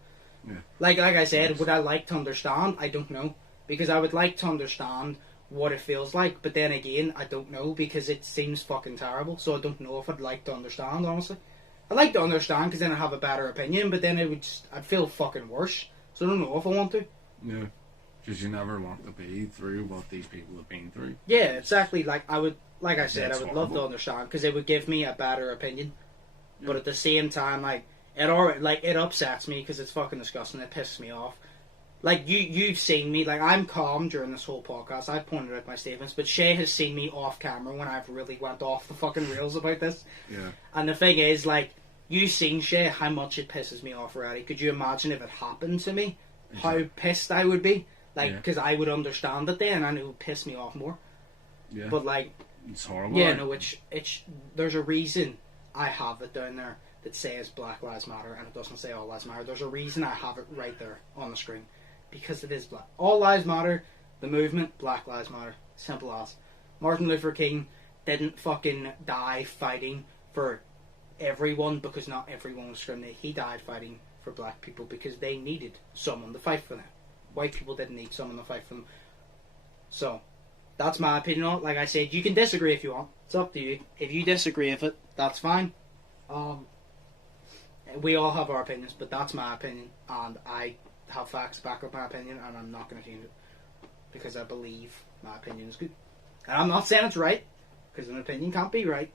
Yeah. Like I said, would I like to understand? I don't know. Because I would like to understand what it feels like, but then again, I don't know, because it seems fucking terrible, so I don't know if I'd like to understand, honestly. I'd like to understand, because then I'd have a better opinion, but then I'd feel fucking worse, so I don't know if I want to. Yeah. Because you never want to be through what these people have been through. Yeah, exactly. Like I would love to understand, because it would give me a better opinion. Yeah. But at the same time, it upsets me, because it's fucking disgusting. It pisses me off. Like you've seen me. Like, I'm calm during this whole podcast. I've pointed out my statements, but Shay has seen me off camera when I've really went off the fucking rails about this. Yeah. And the thing is, like, you've seen, Shay, how much it pisses me off already. Could you imagine if it happened to me? Exactly. How pissed I would be. Like, because I would understand it then, and it would piss me off more. Yeah. But, like... It's horrible. Yeah, no, there's a reason I have it down there that says Black Lives Matter, and it doesn't say All Lives Matter. There's a reason I have it right there on the screen. Because it is black. All Lives Matter, the movement, Black Lives Matter. Simple as. Martin Luther King didn't fucking die fighting for everyone, because not everyone was discriminated. He died fighting for black people because they needed someone to fight for them. White people didn't need someone to fight for them. So, that's my opinion on it. Like I said, you can disagree if you want. It's up to you. If you disagree with it, that's fine. We all have our opinions, but that's my opinion, and I have facts to back up my opinion, and I'm not going to change it, because I believe my opinion is good. And I'm not saying it's right, because an opinion can't be right.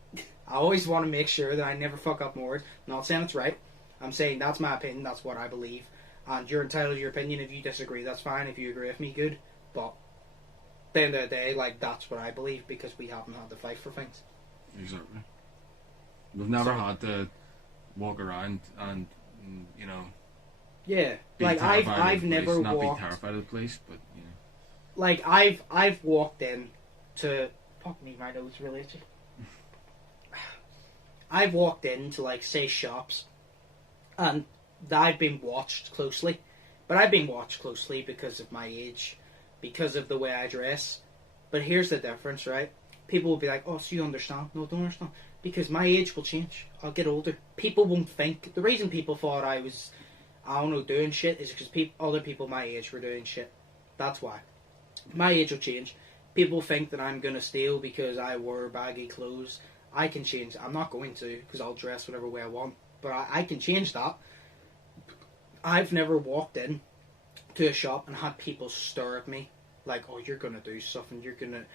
I always want to make sure that I never fuck up more words. I'm not saying it's right. I'm saying that's my opinion, that's what I believe. And you're entitled to your opinion. If you disagree, that's fine. If you agree with me, good. But at the end of the day, like, that's what I believe, because we haven't had to fight for things. Exactly. We've never had to walk around and, you know... Yeah, like I've never walked... Not be terrified of the police, but, you know... Like, I've walked in to... Fuck me, my nose really itchy. I've walked into, like, say, shops, and I've been watched closely. But I've been watched closely because of my age, because of the way I dress. But here's the difference, right? People will be like, oh, so you understand? No, don't understand. Because my age will change. I'll get older. People won't think... The reason people thought I was, I don't know, doing shit is because other people my age were doing shit. That's why. My age will change. People think that I'm going to steal because I wore baggy clothes. I can change. I'm not going to, because I'll dress whatever way I want. But I can change that. I've never walked in to a shop and had people stare at me like, oh, you're going to do something. You're gonna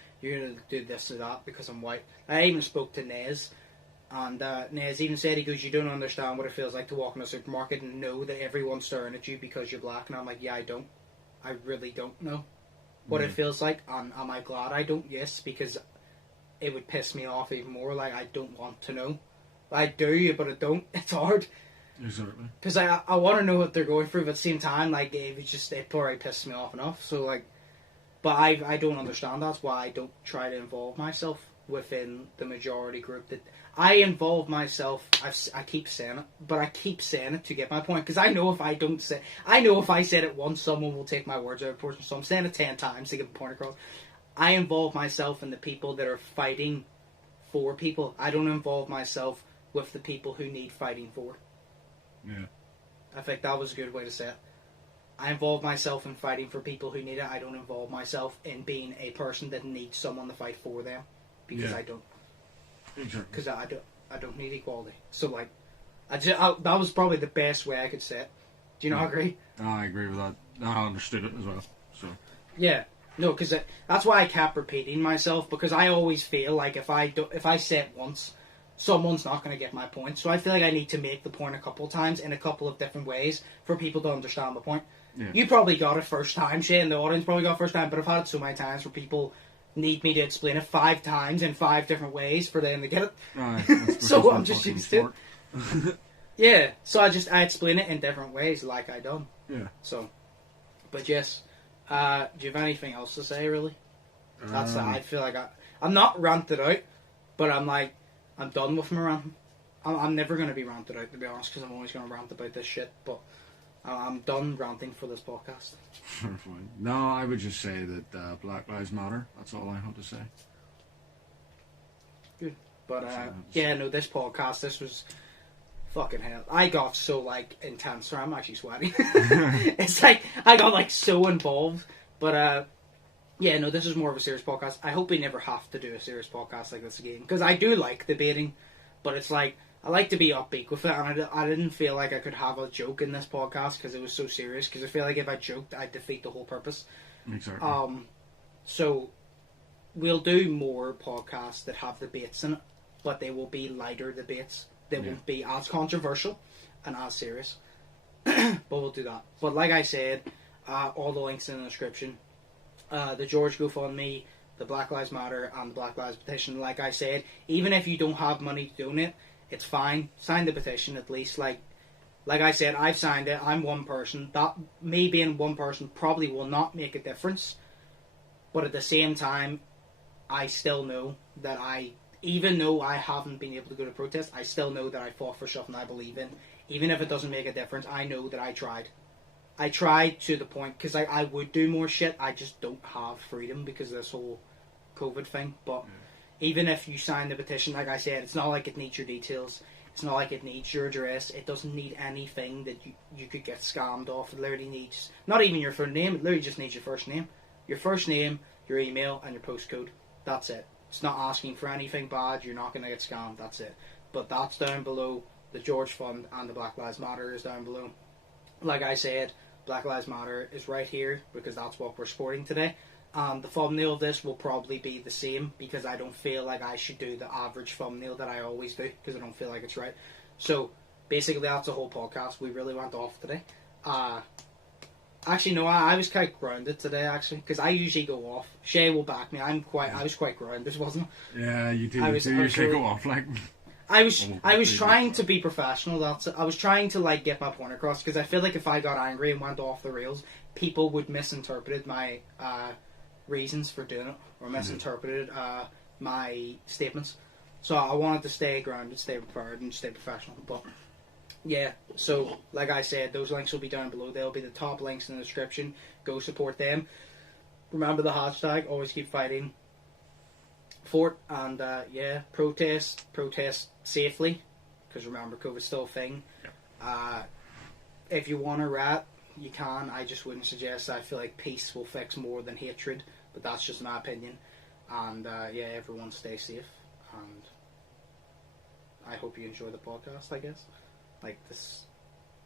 do this or that because I'm white. I even spoke to Nez. And Nez even said, he goes, you don't understand what it feels like to walk in a supermarket and know that everyone's staring at you because you're black. And I'm like, yeah, I don't. I really don't know. what it feels like. And am I glad I don't? Yes, because it would piss me off even more. Like, I don't want to know. I do, but I don't. It's hard. Exactly. Because I want to know what they're going through, but at the same time, like, it already pisses me off enough. So, like, but I don't understand. That's why I don't try to involve myself within the majority group. That I involve myself. I keep saying it, but I keep saying it to get my point. Because I know if I said it once, someone will take my words out of proportion. So I'm saying it 10 times to get the point across. I involve myself in the people that are fighting for people. I don't involve myself with the people who need fighting for. Yeah. I think that was a good way to say it. I involve myself in fighting for people who need it. I don't involve myself in being a person that needs someone to fight for them, because I don't. Because I don't need equality. So like, that was probably the best way I could say it. Do you not agree? I agree with that. I understood it as well. So. Yeah. No, because that's why I kept repeating myself, because I always feel like if I say it once, someone's not going to get my point. So I feel like I need to make the point a couple of times in a couple of different ways for people to understand the point. Yeah. You probably got it first time, Shane. The audience probably got it first time, but I've had it so many times where people need me to explain it 5 times in 5 different ways for them to get it. So I'm just used to it. Yeah, so I explain it in different ways, like I done. Yeah. So, but yes, do you have anything else to say, really? That's I feel like I'm not ranted out, but I'm done with my ranting. I'm never going to be ranted out, to be honest, because I'm always going to rant about this shit, but I'm done ranting for this podcast. No, I would just say that Black Lives Matter. That's all I have to say. Good. But, this podcast, this was fucking hell. I got so, intense, so I'm actually sweating. It's like, I got, so involved. But, this is more of a serious podcast. I hope we never have to do a serious podcast like this again. Because I do like debating, but it's like, I like to be upbeat with it, and I didn't feel like I could have a joke in this podcast because it was so serious, because I feel like if I joked, I'd defeat the whole purpose. Exactly. So, we'll do more podcasts that have debates in it, but they will be lighter debates. They won't be as controversial and as serious. But we'll do that. But like I said, all the links in the description. The George GoFundMe, the Black Lives Matter, and the Black Lives Petition. Like I said, even if you don't have money to donate, it's fine. Sign the petition at least. Like I said, I've signed it. I'm one person. That me being one person probably will not make a difference. But at the same time, I still know that even though I haven't been able to go to protest, I still know that I fought for something I believe in. Even if it doesn't make a difference, I know that I tried. I tried to the point, because I would do more shit. I just don't have freedom because of this whole COVID thing. But even if you sign the petition, like I said, it's not like it needs your details. It's not like it needs your address. It doesn't need anything that you could get scammed off. It literally needs, not even your full name, it literally just needs your first name. Your first name, your email, and your postcode. That's it. It's not asking for anything bad. You're not going to get scammed. That's it. But that's down below. The George Fund and the Black Lives Matter is down below. Like I said, Black Lives Matter is right here because that's what we're supporting today. The thumbnail of this will probably be the same because I don't feel like I should do the average thumbnail that I always do because I don't feel like it's right. So basically that's the whole podcast. We really went off today. Actually, no, I was quite grounded today, actually, because I usually go off. Shay will back me. I was quite grounded, wasn't I? Yeah, you do. You usually go off, like... I was trying to be professional. That's it. I was trying to, get my point across, because I feel like if I got angry and went off the rails, people would misinterpret my reasons for doing it, or misinterpreted my statements. So I wanted to stay grounded, stay prepared, and stay professional, but... Yeah, so like I said, those links will be down below. They'll be the top links in the description. Go support them. Remember the hashtag, always keep fighting for it. And protest safely, because remember, COVID's still a thing. If you want to rat, you can. I just wouldn't suggest. I feel like peace will fix more than hatred, but that's just my opinion. And everyone stay safe. And I hope you enjoy the podcast, I guess. Like this,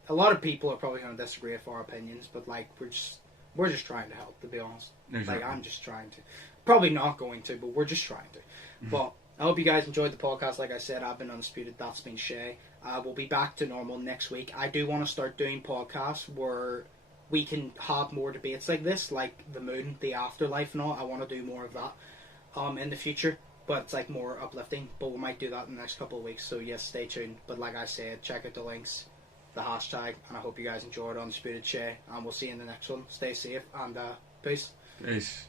a lot of people are probably going to disagree with our opinions, but we're just trying to help, to be honest. Exactly. I'm just trying to. Probably not going to, but we're just trying to. Mm-hmm. But I hope you guys enjoyed the podcast. Like I said, I've been Undisputed. That's been Shay. We'll be back to normal next week. I do want to start doing podcasts where we can have more debates like this, like the moon, the afterlife and all. I want to do more of that in the future, but it's like more uplifting. But we might do that in the next couple of weeks, so yes, stay tuned. But like I said, check out the links, the hashtag, and I hope you guys enjoyed Undisputed Shay, and we'll see you in the next one. Stay safe, and peace. Peace.